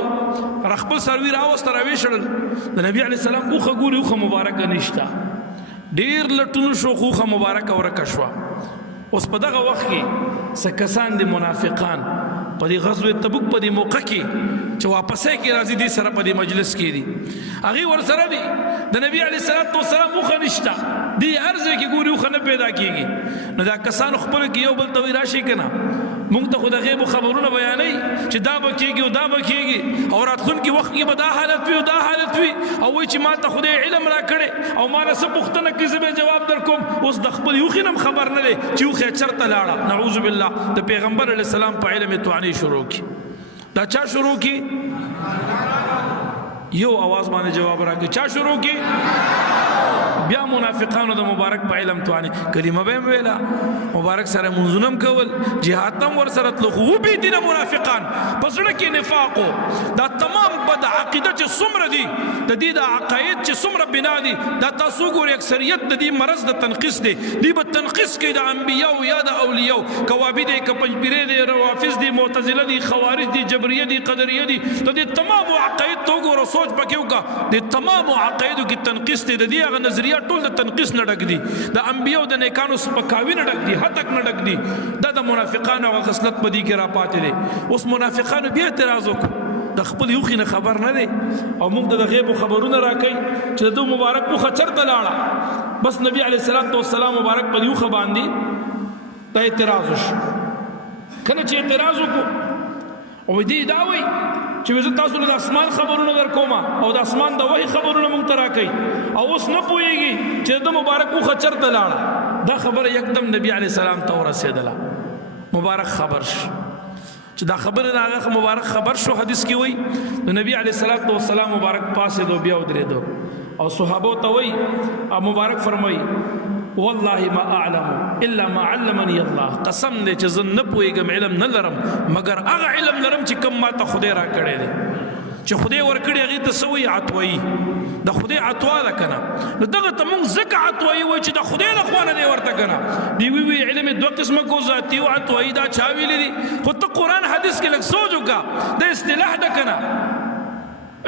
رخبل سروي راوست راويشل د نبی علیہ السلام اوخه ګوري اوخه مبارک نشتا ډیر لټونو شو اوخه مبارک اور کشوا. اوس په دغه وخت کې سکسان دي منافقان په دې غزوه تبوک په دې موقع کې چې واپسې کې راځي دي سره په دې مجلس کې دي هغه ور سره دي د نبی علیه السلام مخ نشتا دی ارزه کې ګوري خو نه پیدا کیږي. نو دا کسان خپل کې یو بل ته راشي کنه مونږ ته خو د غیب خبرونه بیانې چې دا به کېږي او دا به کېږي او راتلونکي وخت کې به دا حالت وي او دا حالت وي او وایي چې ما ته خدای علم را کړی او ما نه څه پوښتنه کې زه به جواب در کوم. اوس د خپل یوخې نه خبر نه دی چې یوخې چېرته لاړه. نعوذ بالله د پیغمبر علیه السلام په علم طعنې شروع کړي. دا چا شروع کړي؟ یو आवाज باندې جواب راکړي. چا شروع کړي؟ بیا منافقانو د مبارک په علم طعنې کلمه به ویلا مبارک سره منځونم کول جهاد هم ور سره تلو خو به دي منافقان پسړه کې نفاق دا تمام بد عقیده چې څومره دي د دې د عقاید چې څومره بنا دي دا تاسو ګورئ اکثریت د دې مرض د تنقیس دي دی په تنقیس کې د انبیاء او یا د اولیاء کوابی دي کپنجبیره دي روافض دي معتزله دي خوارج دي جبریه دي قدریه دي د دې تمام عقاید تو ګورو سوچ پکې وکا د تمام عقایدو کې تنقیس دي د دې هغه نظریه ټول د تنقیس نه ډک دي د انبیاء د نیکانو سپکاوي نه ډک دي هتک نه ډک دي دا د منافقانو هغه خصلت په دې کې را پاتې دي. اوس منافقانو بیا اعتراض وکړو د خپل یوخي نه خبر نه دی او موږ د غیب خبرونه راکړي چې د مبارک اوخه چرته لاړه بس نبی علیه الصلاۃ والسلام مبارک په یوخه باندې دا اعتراض وشو کله چې اعتراض وکړو او دې دا وایي چې زه تاسو له اسمان خبرونه درکوم او د اسمان د وحي خبرونه مونږ ته راکړي او اوس نه پوهیږي چې د مبارک اوخه چرته لاړه دا خبره یکدم نبی علیه السلام ته ورسېدله مبارک خبر شو چې دا خبره دا هغه مبارک خبر شو حدیث کې وایي د نبی علیه الصلاۃ والسلام مبارک پاسې دو بیا ودرېدو او صحابه ته وایي او مبارک فرمایي والله ما اعلم الا ما علمني الله قسم دې چې زه نه پوهېږم علم نه لرم مگر هغه علم لرم چې کوم ما ته خدای را کړی دی چې خدای ورکړي هغې ته څه وایي عطوایي د خدای عطوا ده که نه نو دغه ته مونږ ځکه عطوایي وایي چې د خدای د خوا نه دی ورته که نه دی وی علم دوه قسمه کو ذاتي او عطوایي دا چا ویلي دي خو ته قرآن حدیث کې لږ سوچ وکړه د اصطلاح ده که نه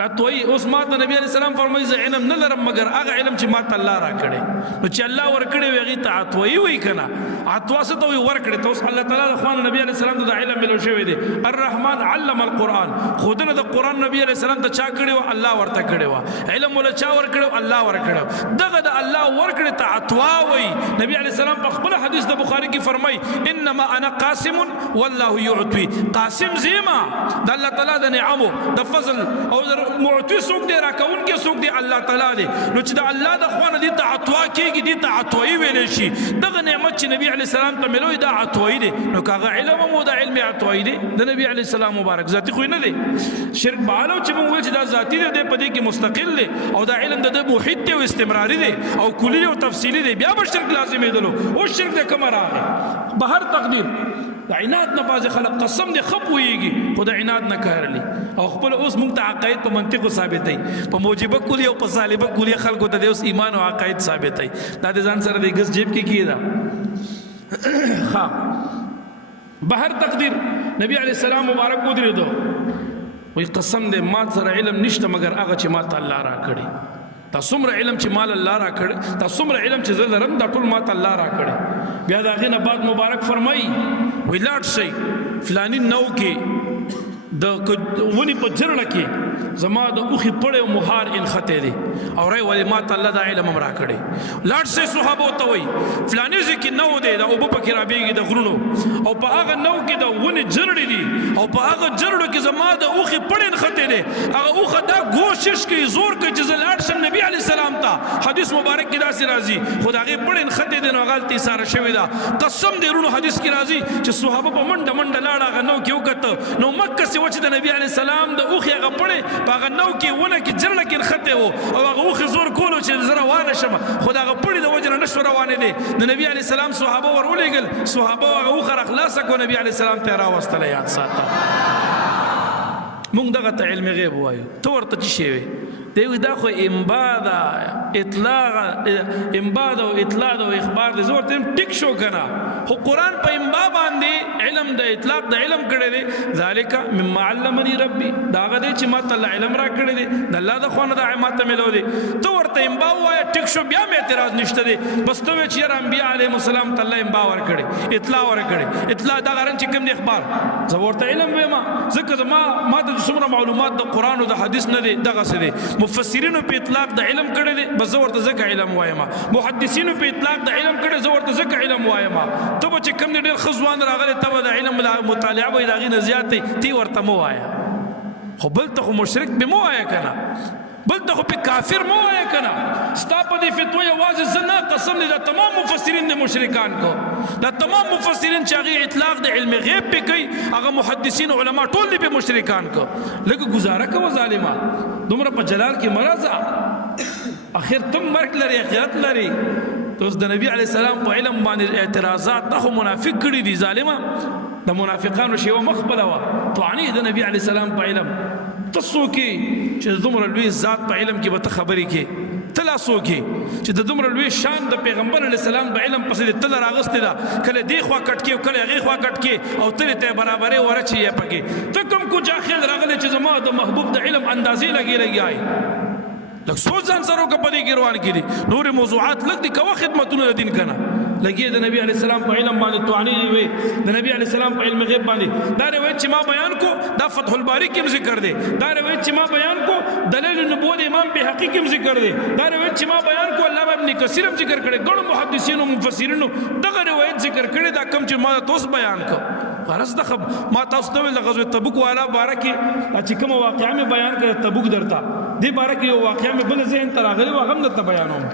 عطوایي اوس ما ته نبی علیه السلام فرمایي زه علم نه لرم مگر هغه علم چې ما ته الله را کړی نو چې الله ورکړی وي هغې ته عطوایي وایي که نه عطوا څه ته وایي ورکړی ته اوس الله تعالی د خوا نه نبی علیه السلام ته د علم ملو شوی دی الرحمن علم القرآن ښودنه د قرآن نبی علیه السلام ته چا کړې وه الله ورته کړې وه علم وله چا ورکړی الله ورکړی دغه د الله ورکړې ته عطوا وایي نبی علیه السلام په خپل حدیث د بخاري کې فرمایي انما انا قاسم والله يعطي قاسم زیما د الله تعالی د نعمو د فضل او معطي څوک دی راکون کې څوک دی الله تعالی دی نو چې د الله د خوا نه دې ته عطوا کېږي دې ته عطوایي ویلی شي دغه نعمت چې نبي علیه السلام ته ملوي دا عطوایي دی نو که هغه علم هم د علم عطوایي دی د نبي علیه السلام مبارک ذاتي خو نه دی شرک بهالو چې موږ ویل چې دا ذاتي دی دی په دې کې مستقل دی او دا علم د محیط دی او استمراري دی او کلي او تفصیلي دی بیا به شرک لازمېدلو اوس شرک دی کومه راغی بهر تقدیر د عناد نه بعضې خلک قسم دې ښه پوهېږي خو د عناد نه کارلی او خپل اوس موږ ته عقاید په منطقو ثابتوي په موجبه کلي او په سالبه کلي خلکو ته د اوس ایمان او عقاید ثابتوي دا د ځان سره د ګس جیب کې کېده ښه بهر تقدیر نبی علیه السلام مبارک ودرېدو وایي قسم دې ما سره علم نشته مګر هغه چې ما ته الله را کړي دا څومره علم چې مال الله را کړی دا څومره علم چې زه لرم دا ټول ما ته الله را کړی بیا د هغې نه بعد مبارک فرمایي وایي لاړ شئ فلاني نو کې د ونې په جرړه کې زما د اوښې پړی او مهار انختی دی او رای ولې ما ته الله دا علم هم را کړی لاړ شئ صحابو ته وایي فلاني ځای کې نو دی د اوبه پکې رابېږي د غرونو او په هغه نو کې د ونې جرړې دي او په هغه جرړو کې زما د اوښې پړی انختی دی هغه اوښه دا کوشش کوي زور کوي چې زه لاړ شم نبي علیه السلام ته حدیث مبارک کې داسې راځي خو د هغې پړی انختی دی نو هغه هلته ایساره شوې ده قسم دی رونو حدیث کې راځي چې صحابه په منډه منډه لاړه هغه نو کې وکته نو مکه سې چې د نبی علیه السلام د اوښې هغه پړی په هغه نو کې ونه کې جرړه کې نښتی و او هغه اوښې زور کولو چې زه روانه شم خو د هغه پړي د وجې نه نه شو روانېدی د نبي علیه السلام صحابه ور ولېږل صحابه هغه اوښه راخلاصه کړو نبي علیه السلام ته یې راوستله یاد ساته مونږ دغه ته علم غیب وایو ته ورته څه شی وی دی وایي دا خو امبا ده امبا ده او اطلاع ده او اخبار ده زه ورته یم ټیک شو که نه خو قرآن په امبا باندې علم د اطلاق د علم کړی دی ذالک مما علمني ربي دا هغه دی چې ما ته الله علم را کړی دی د الله د خوا نه دا ما ته ملو دی ته ورته امبا ووایه ټیک شو بیا مې اعتراض نشته دی بس ته وایې چې یاره انبیا علیهم السلام ته الله امبا ورکړی اطلاع ورکړی اطلاع دغه رنګ چې کوم دی اخبار زه ورته علم ویم ځکه ما ته څومره معلومات د قرآن او د حدیث نه دی دغسې دی مفسرینو په اطلاق د علم کړی دی بس زه ورته ځکه علم وایم محدثینو په اطلاق د علم کړی زه ورته ځکه علم وایم ته به چې کوم دی ډېر ښه ځوان راغلی ته به د علم مطالعه به یې د هغې نه زیات دی تی ورته مه وایه خو بل ته خو مشرک پې مه وایه که نه بل ته خو پې کافر مه وایه که نه ستا په دې فتوه یوازې زه نه قسم دی دا تمام مفسرین د مشرکان کو دا تمام مفسرین چې هغې اطلاق د علم غیب پې کوي هغه محدثین علما ټول دی پې مشرکان کو لږه ګزاره کوه ظالمه دومره په جلال کې مه راځه اخر تم مرګ لري اخرت لري ته اوس د نبي علیه السلام په علم باندې اعتراضات دا خو منافق کړي دي ظالمه د منافقانو شیوه مخ خپله وه طعنې د نبي علیه السلام په علم ته څوک چې دومره لوی ذات په علم کې به ته خبرې کې ته لا څوک چې د دومره لوی شان د پیغمبر علیه السلام په علم پسې دې ته له راغستې ده کله دې خوا کټ کې او کله هغې خوا کټ کې او ته دې ته برابرې ورچې یې پکې ته کوم کوچا خیال راغلی چې زما د محبوب د علم اندازې لګېږي لږ سوچ ځان سره وکړه په دې کې روان کې دي نورې موضوعات لږ دي کوه خدمتونه د دین که نه لګي د نبی علی السلام په علم باندې توانی وي د نبی علی السلام په علم غیب باندې دا روایت چې ما بیان کو دا فتح الباری کې ذکر دی دا روایت چې ما بیان کو دلیل النبوت امام بهقی کې ذکر دی دا روایت چې ما بیان کو علامه ابن کثیر هم ذکر کړي ګڼو محدثینو مفسرینو دغه روایت ذکر کړي دا کم چې ما تاسو بیان کو غرض د ما تاسو ته د غزوه تبوک والا بارکه چې کوم واقعا مې بیان کړ تبوک درته دې بارکه یو واقعا مې بل ذهن ته راغلی و هغه ته بیانوم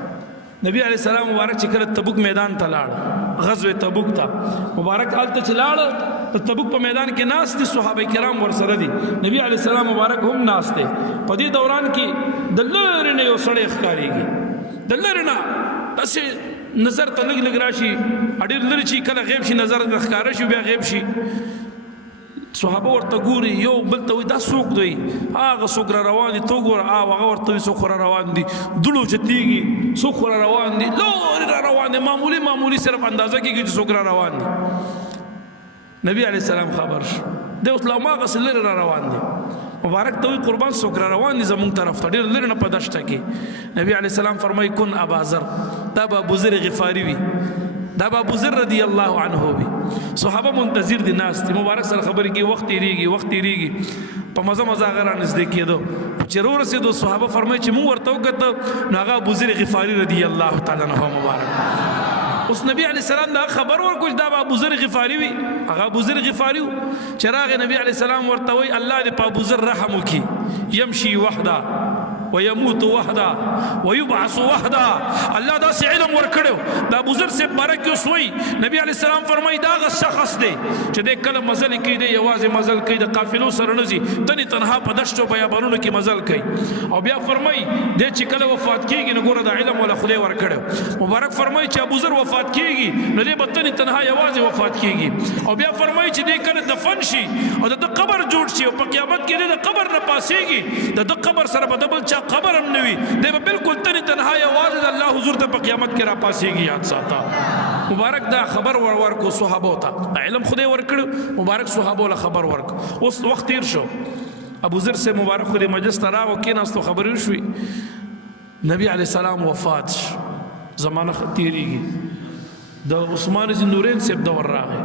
نبی علیہ السلام مبارک چې کله تبوک میدان ته لاړ غزوه تبوک ته مبارک حالت چې لاړ تبوک په میدان کې ناس دي صحابه کرام ورسره دي نبی علیہ السلام مبارک هم ناس دي په دې دوران کې د لری نه یو سړی ښکاریږي د لری نه تاسو نظر ته لګ لګ راشي اډیر لری چې کله غیب شي نظر د ښکارا شي بیا غیب شي صحابه ورته ګوري یو بل ته دا څوک دی هغه څوک را روان دي تو ګور هغه ورته څوک را روان دي دلو چتیږي څوک را روان دي لور را روان دي معمولی صرف اندازه کېږي چې څوک را روان دي نبی علیہ السلام خبر شو د اوس لا ما غسل را روان دي مبارک ته قربان څوک را روان دي زمون طرف ته ډیر لری نه پداشته کې نبی علیہ السلام فرمای کن ابا ذر دا ابو ذر غفاری وی دا ابو ذر رضی الله عنه وی صحابه منتظر دي ناس دي مبارک سره خبرې کې وخت تیریږي په مزه غران نږدې کېدو چې ورسېدو صحابه فرمای چې مو ورته وکړه نو هغه ابو ذر غفاری رضی الله تعالی عنه مبارک اوس نبی علیہ السلام دا خبر ورکوش دا ابو ذر غفاری وی هغه ابو ذر غفاری چراغ نبی علیہ السلام ورته وی الله دې په ابو ذر رحم وکي يمشي وحده ويموت وحده ويبعث وحده الله دا سي علم ورکړو دا ابو ذر سے بارک وسوي نبی علیہ السلام فرمای دا غ شخص دی چې د کله مزل کوي د یوازې مزل کوي د قافلو سره نزي تني تنها په دشتو بیابانونو کې مزل کوي او بیا فرمای د چې کله وفات کیږي نو ګوره د علم ولا خدای ورکړو مبارک فرمای چې ابو ذر وفات کیږي نو د بتنی تنها یوازې وفات کیږي او بیا فرمای چې د کله دفن شي او د قبر جوړ شي او په قیامت کې د قبر نه پاسيږي د قبر سره بدل قبر هم نوي دی بالکل تنی تنها یوازې د الله حضور ته په قیامت کې را پاسيږي یاد ساته مبارک دا خبر ورکو صحابو ته علم خدای ورکړ مبارک صحابو له خبر ورک اوس وخت تیر شو ابو ذر سے مبارک خدای مجلس ته راو کې ناستو خبرې شوې نبی علیہ السلام وفات زمانہ تیریږي د عثمان بن نورین سے دور راغی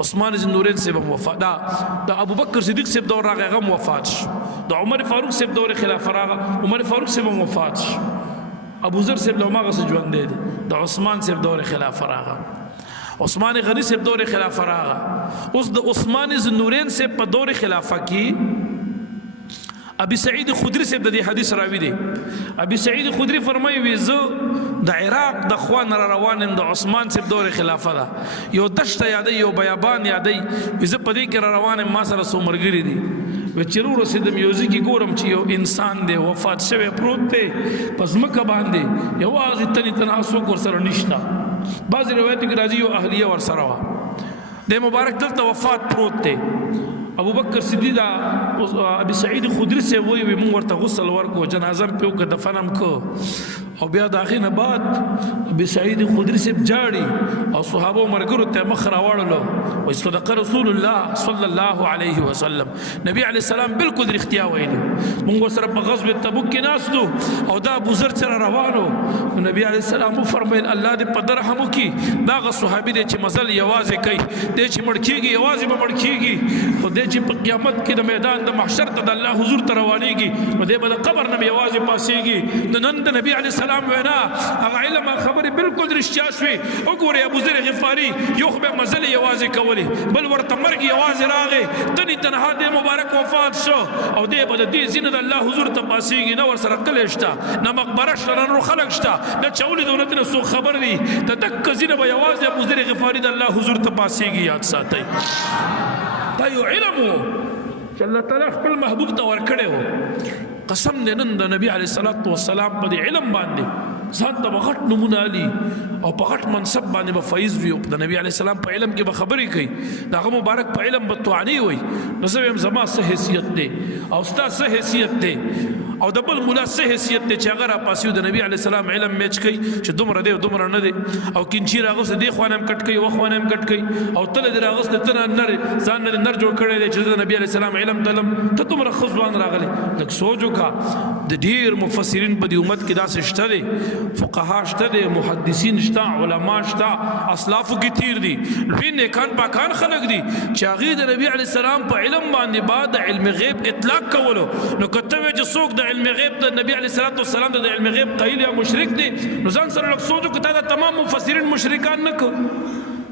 عثمان بن نورین سے وفات دا ابو بکر صدیق سے دور راغی غم وفات دا عمر فاروق سے دور خلافت راغی عمر فاروق سے وفات ابو ذر سے لوماغه سے ژوند دی دا عثمان سے دور خلافت راغی عثمان غنی سے دور خلافت راغی اوس د عثمان بن نورین سے په دور خلافت کې ابي سعید خدری سے د حدیث راوی دی ابي سعید خدری فرمایي وی زه د عراق د خوان را روانم د عثمان سے دور خلافت دا یو دشت یادې یو بیابان یادې وی زه پدې کې را روانم ما سره سو مرګری دي و چرور رسیدم یوزي کې ګورم چې یو انسان دی وفات شوی پروت دی پس مکه باندې یو واځ تنی تنها سو ور سره نشتا بعض روایت کې راځي یو اهلیه ور سره وا د مبارک دلته وفات پروت دی ابو بکر صدیق ابي سعید خدری سے وی مونږ ورته غسل ورکو جنازه په وک دفنم کو او بیا داغه نه بعد ابي سعید خدری سے جاړي او صحابه مرګرو ته مخ راوړلو او صدق رسول الله صلی الله علیه وسلم نبی علیہ السلام بالکل اختیار ویلو مونږ سره په غزوه تبوک کې ناستو او دا ابو ذر سره روانو نبی علیہ السلام فرمایل الله دې په درحمو کې دا غ صحابي دې چې مزل یوازې کوي دې چې مړ کیږي یوازې به مړ کیږي خو دې چې په قیامت کې د میدان د محشر ته د الله حضور ته روانېږي نو دې به د قبر نه یوازې پاسېږي نن د نبی علیہ السلام وینا هغه علم خبرې بالکل رښتیا شوې وګورئ ابو ذر غفاری یو خو به مزل یوازې کولې بل ورته مرګ یوازې راغی تنی تنها دې مبارک وفات شو او دې به د دې زینه د الله حضور ته پاسېږي نه ور سره کلی شته نه مقبره شته نه نور خلک شته نه چولې دولت نه څوک خبر دي د دک زینه به یوازې ابو ذر غفاری د الله حضور ته پاسېږي یاد ساتئ دا یو علم چې الله تعالی خپل محبوب ته ورکړی قسم دې نن د نبی علیه الصلاۃ والسلام په دې علم باندې ځان ته غټ نمونه علي او په غټ منصب باندې به فیض وي د نبی علیه السلام په علم کې به خبرې کوي دغه مبارک په علم به توانی وي نو زه هم زما څه حیثیت دی او ستا څه حیثیت دی او د بل مولا سه حیثیت ته چې هغه را پاسیو د نبی علی السلام علم میچ کوي چې دومره دی دومره نه دی او کینچی راغوس دی خوانم کټ کوي و خوانم کټ کوي او تل دی راغوس ته نه نر ځان نه نر جوړ کړي دی چې د نبی علی السلام علم تلم ته دومره خزوان راغلی لکه سوچو کا د ډیر مفسرین په دې امت کې داسې شته دي فقها شته دي محدثین شته علما شته اسلاف کې تیر دي لوی نیکان پاکان خلق دي چې هغه د نبی علی السلام په علم باندې بعد علم غیب اطلاق کولو نو کته چې څوک د علم غیب د نبی علی السلام د علم غیب قیل یا مشرک دي نو ځان سره لکه سوچو کته دا تمام مفسرین مشرکان نه کو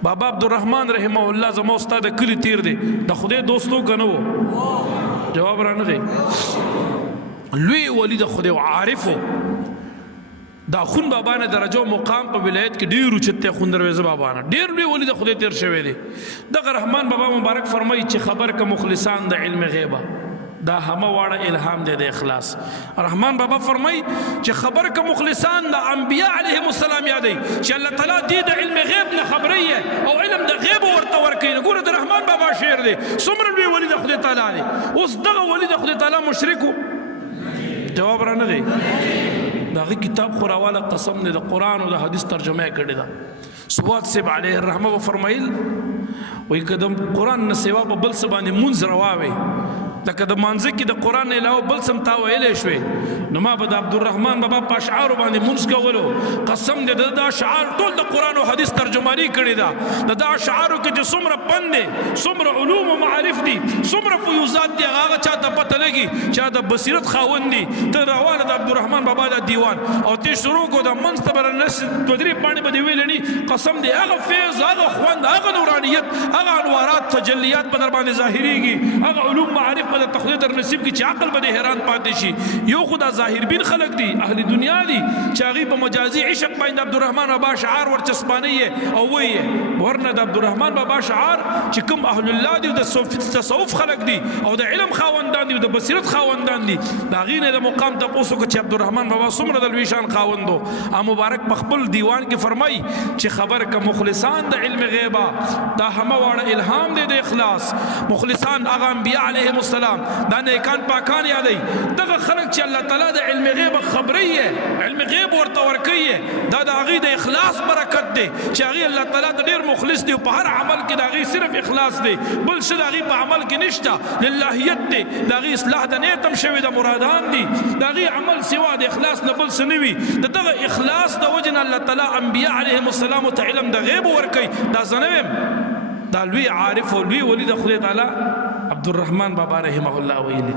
بابا عبدالرحمن رحمه الله زمو استاد کلی تیر دي د خدای دوستو کنو جواب را نه دی لوی ولی د خدای عارفو دا خون بابا نه درجه او مقام په ولایت کې ډیرو چته خون دروازه بابا نه ډیر لوی ولی د خدای تیر شوی دی د رحمان بابا مبارک فرمایي چې خبر ک مخلصان د علم غیبه دا همه واړه الهام دی د اخلاص رحمان بابا فرمایي چې خبر ک مخلصان د انبیاء علیهم السلام یادي چې الله تعالی دې د علم غیب نه خبري او علم د غیب ورته ورکړي ګوره د رحمان بابا شعر دی څومره لوی ولی د خدای تعالی دی اوس دغه ولی د خدای تعالی مشرکو جواب را نه دی داغه کتاب خورواله قسم نه د قران او د حدیث ترجمه کړی دا سواد سب علیه الرحمه و فرمایل وای کدم قران نه سیوا په بل سبانه منځ رواوي لکه د مانځ کې د قران علاوه بل سم تا ویلې شوې نو ما به د عبدالرحمن بابا په اشعار باندې منځ کولو قسم دې د اشعار ټول د قران او حدیث ترجمانی کړی دا د اشعارو کې چې څومره پند څومره علوم او معارف دي څومره فیوزات دي هغه چاته پته لګي چې د بصیرت خاوند دي ته راواله د عبدالرحمن بابا د دیوان او ته شروع کو د منستبر نس تدریب باندې بدی ویلني قسم دې هغه فیض هغه خوند هغه نورانیت هغه انوارات تجلیات په در باندې ظاهريږي هغه علوم معارف په تخدید در نصیب کې چې عقل به حیران پاتې شي یو خدا ظاهر بین خلق دي اهل دنیا دي چې هغه په مجازي عشق باندې عبدالرحمن بابا شعار ورچسبانی او وی ورنه د عبدالرحمن بابا شعار چې کوم اهل الله دي د تصوف خلق دي او د علم خاوندان دي او د بصیرت خاوندان دي دا غینه د مقام ته پوسو چې عبدالرحمن بابا څومره د لویشان خاوندو مبارک په خپل دیوان کې فرمای چې خبر ک مخلصان د علم غیبه دا همه واړه الهام دي د اخلاص مخلصان هغه انبیاء علیهم السلام دا نیکان پاکان یادای دغه خلق چې الله تعالی د علم غیب خبري علم غیب ورته ورکي دا د هغه د اخلاص برکت دی چې هغه الله تعالی د ډیر مخلص دی په هر عمل کې دا هغه صرف اخلاص دی بل څه دا هغه په عمل کې نشته للهیت دی دا هغه اصلاح د نیتم شوی د مرادان دي دا هغه عمل سوا د اخلاص نه بل څه نوي دغه اخلاص د وجه الله تعالی انبیاء علیهم السلام ته علم د غیب ورکي دا زنویم دا لوی عارف او لوی ولی د خدای تعالی عبدالرحمن بابا رحمه الله ویلی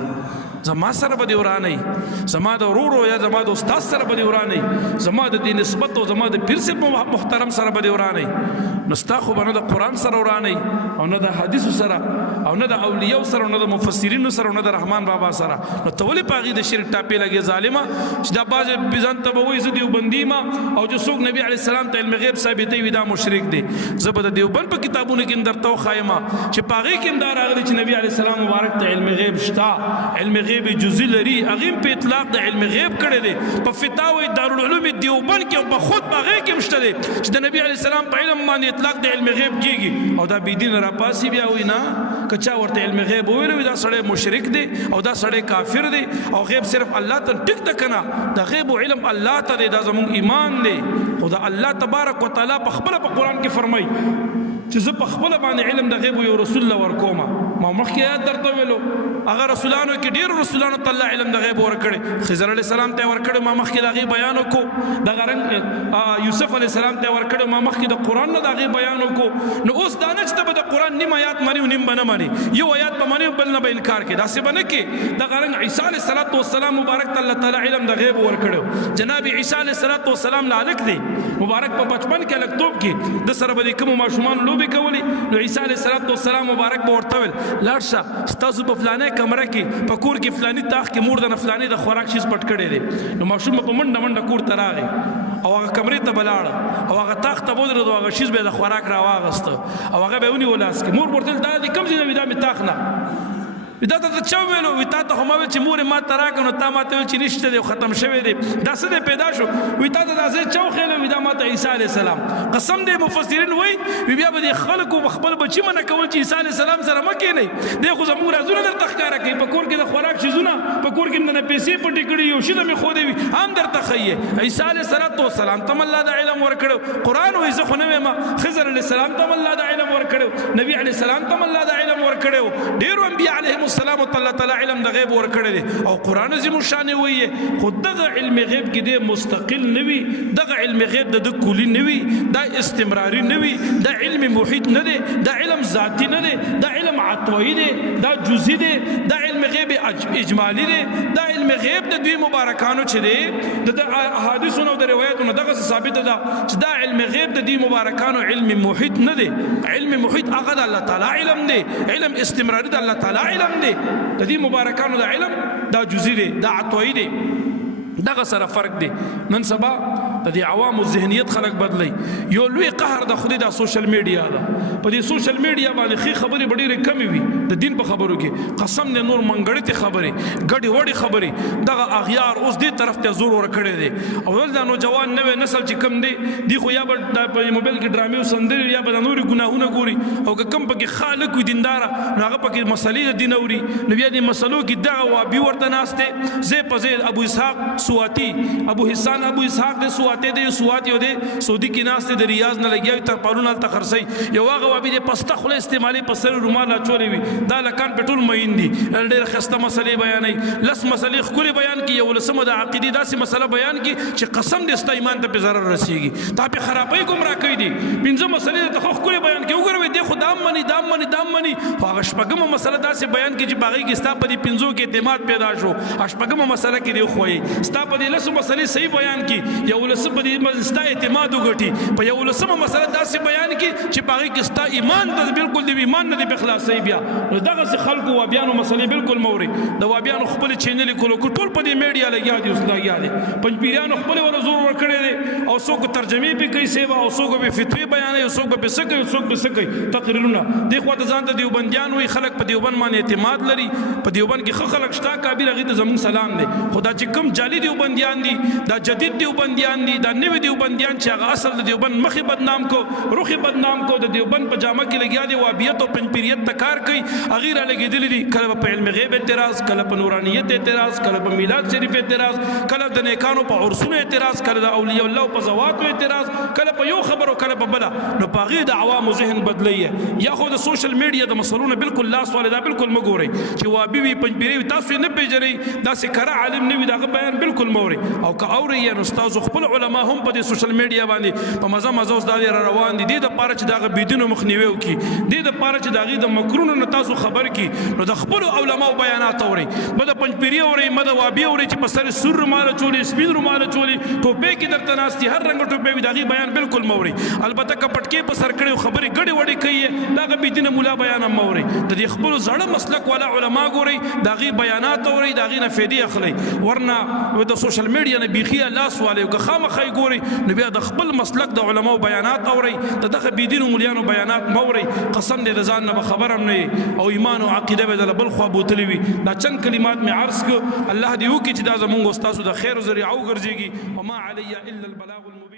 زما سره به دی ورانی زما د ورورو یا زما د استاد سره به دی ورانی زما د دین نسبت او زما د پیر صاحب محترم سره به دی ورانی نستا خو نه د قران سره ورانی او نه د حدیث سره او نه د اولیاء سره او نه د مفسرین سره او نه د رحمان بابا سره نو تولی پاغي د شرک ټاپې لګي ظالما چې دا باز بيزن ته وې زه دیوبندی ما او جو څوک نبی علی السلام ته علم غیب ثابتې وي دا مشرک دی زبد دیوبند په کتابونو کې درته خایما چې پاغي کې اندار راغلی چې نبی علی السلام مبارک ته علم غیب شتا علم غیب جزئی لري اغه په اطلاق د علم غیب کړي دي په فتاوی دارالعلوم دیوبند کې په خود باغې کې مشته دي چې د نبی علی السلام په علم باندې اطلاق د علم غیب کیږي او دا بيدین را پاسي بیا وینا کچا ورته علم غیب ویلو دا سړی مشرک دی او دا سړی کافر دی او غیب صرف الله ته ټیک د کنه دا غیب او علم الله ته دی دا زموږ ایمان دی خدا الله تبارک وتعالى په خپل په قران کې فرمایي چې زه په خپل باندې علم د غیب او رسول الله ورکوما ما مخکې یاد درته ویلو هغه رسولانو کې ډیر رسولانو ته الله علم د غیب ورکړي خضر علی السلام ته ورکړي ما مخکې د غیب بیان وکړو د غرنګ یوسف علی السلام ته ورکړي ما مخکې د قران نه د غیب بیان وکړو نو اوس دا نه چې د قران نیم آیات مانی او نیم بنه مانی یو آیات په مانی بل نه به انکار کې دا څه بنه کې د غرنګ عیسی علی السلام مبارک الله تعالی علم د غیب ورکړو جناب عیسی علی السلام لالک دی مبارک په بچپن کې لکتوب کې د سره به کوم ماشومان لوبي کولی نو عیسی علی السلام مبارک به ورته ویل لاړشه ستاسو په فلانه کمره کې په کور کې فلانی تاخ کې مور د فلانی د خوراک شیز پټ کړي دي نو ماشوم په منډه منډه کور ته راغی او هغه کمرې ته بلاړ او هغه تاخ ته بودره او هغه شیز به د خوراک را واغسته او هغه به ونی ولاس کې مور ورته دا کم ځای دا می تاخ نه دا ته چا ویلو وی تا ته خو ما ویل چې مور ما ته راکړه نو تا ما ته ویل چې نشته دی ختم شوی دی دا څه دی پیدا شو وی تا ته داسې چا وښیلو وی دا ما ته عیسی علیه السلام قسم دی مفسرین وایي وی بیا به د خلکو خپل بچي منع کول چې عیسی علیه السلام سره مه کښېنئ دی خو زموږ رازونه درته ښکاره کوي په کور کې د خوراک شیزونه په کور کې مې پیسې پټې کړي یو شي ته مې ښودی وي هم درته ښیي عیسی علیه السلام ته الله د علم ورکړو قرآن وایي زه خو نه ویم خضر علیه السلام ته الله د علم ورکړو نبي علیه السلام ته الله د علم ورکړو ډېرو انبیا علیهم السلام ته علم د غیب ورکړی دی او قرآن عظیم الشان وایي خو دغه علم غیب کې دی مستقل نه وي دغه علم غیب د کلی نه وي دا استمراري نه وي دا علم محیط نه دی دا علم ذاتی نه دی دا علم عطوي دی دا جزئی دی دا علم غیب اجمالی دی دا علم غیب د دوی مبارکانو چې دی د احادیثونو او د روایتونو دغه ثابت ده چې دا علم غیب د دوی مبارکانو علم محیط نه دی علم محیط هغه د الله تعالی علم دی علم استمراري د الله تعالی علم دی د دې مبارکانو د علم دا جزئی دی دا عطوي دی دغه سره فرق دی نن سبا د دې عوامو ذهنیت خلق بدلی یو لوی قهر د خودی د سوشل میډیا ده په دې سوشل میډیا باندې خې خبرې ډېرې کمې وي د دین په خبرو کې قسم نه نور منګړې خبرې ګډې وړې خبرې دغه اغیار اوس دې طرف ته زور ورکړی دی او ول دا نوجوان نوې نسل چې کم دی خو یا به په موبایل کې ډرامې او سندرې یا به د نورې ګناهونه ګوري او که کم پکې خالق وي دینداره نو هغه پکې مسلې د دین اوري نو بیا دې مسلو کې دغه وابي ورته ناست دی زه په زه ابو اسحاق سواتی ابو حسان ابو اسحاق د سواتی د سوات یو د سعودي کې ناست د ریاض نه لګیاوي تر پرونه تل خرسي یو هغه وابي د پسته خله استعمالي په سر رومال اچولې وي دا لکان پټول مین دي ډېر خسته مسلې بیانې لس مسلې خولي بیان کی یو لسمه د عقيدي داسې مسله بیان کی چې قسم دې ست ایمان ته په ضرر رسیږي تا په خرابې گمراه کوي دي پنځه مسلې ته خولي بیان کی وګوروي د خدام مني هغه شپږمه مسله داسې بیان کی چې باغی کې ستا په دې پنځو کې اعتماد پیدا شو شپږمه مسله کې دی خوې ستا په دې لسو مسلې صحیح بیان کی یو لسمه په دې ستا اعتماد وګټي په یو لسمه مسله داسې بیان کی چې باغی کې ستا ایمان د بالکل دی ایمان نه دی په خلاصي بیا نو دغه خلکو وابیانو مسلې بالکل موري د وابیانو خپل چینل کولو ټول په دې میډیا لګیا دي اوس لګیا دي پنځپیرانو خپل ور زور ور کړی دي او څوک ترجمه به کوي سیوا او څوک به فتوی بیان او څوک به سکه او څوک به سکه تقریرونه دی خو ته ځان ته دیوبندیان وي خلک په دیوبند باندې اعتماد لري په دیوبند کې خلک شتا کابیر غي ته زمون سلام دی خدا چې کوم جالي دیوبندیان دي دا جدید دیوبندیان دي دا نوې دیوبندیان چې هغه اصل د دیوبند مخې بدنام کو روخي بدنام کو د دیوبند په جامه کې لګیا دي وابیت او پنځپیریت تکار کوي اغیره لګیدل دي کله په علم غیب اعتراض کله په نورانیت اعتراض کله په میلاد شریف اعتراض کله د نیکانو په عرسونو اعتراض کله د اولیاء الله په زواتو اعتراض کله په یو خبرو کله په بل نو پاغي د عوامو ذهن بدلی یا خو د سوشل میډیا د مسلونه بالکل لاس والدا بالکل مګوري چې وابي وي پنځپیری تاسو نه پیژنئ دا سکره عالم نه وي دا بیان بالکل موري او که اوري یا استاد خپل علما هم په سوشل میډیا باندې په مزه اوس دا روان دي د پاره چې دا بيدینو مخنیوي وکي د پاره چې دا غي د مکرونو نه تاسو خبر کی نو د خپل علما بیانات اوري مده پنځپیری اوري مده وابي اوري چې په سر سر رومال چولي سپین رومال چولي ټوپه کې درته ناستي هر رنگ ټوپه وي دا غي بیان بالکل موري البته ک پټکی په سر کړي خبري ګډي وډي کوي دا بيدینو مولا بیان موري د دې خپل زړه مسلک والا علما ګوري دا غي بیانات اوري دا غي نه فېدی اخلي ورنه د سوشل میډیا نه بيخي لاس والے که خامخای ګوري نو بیا د خپل مسلک د علماو بیانات اوري دغه بيدینو مليانو بیانات موري قسم دې ځان نه خبرم نه او ایمان او عقیده به د بل خو بوتلی وي دا چند کلمات می عرض کو الله دې وکي چې دا زمونږ استاد د خیر او ذریعہ او ګرځيږي وما علي الا البلاغ المبين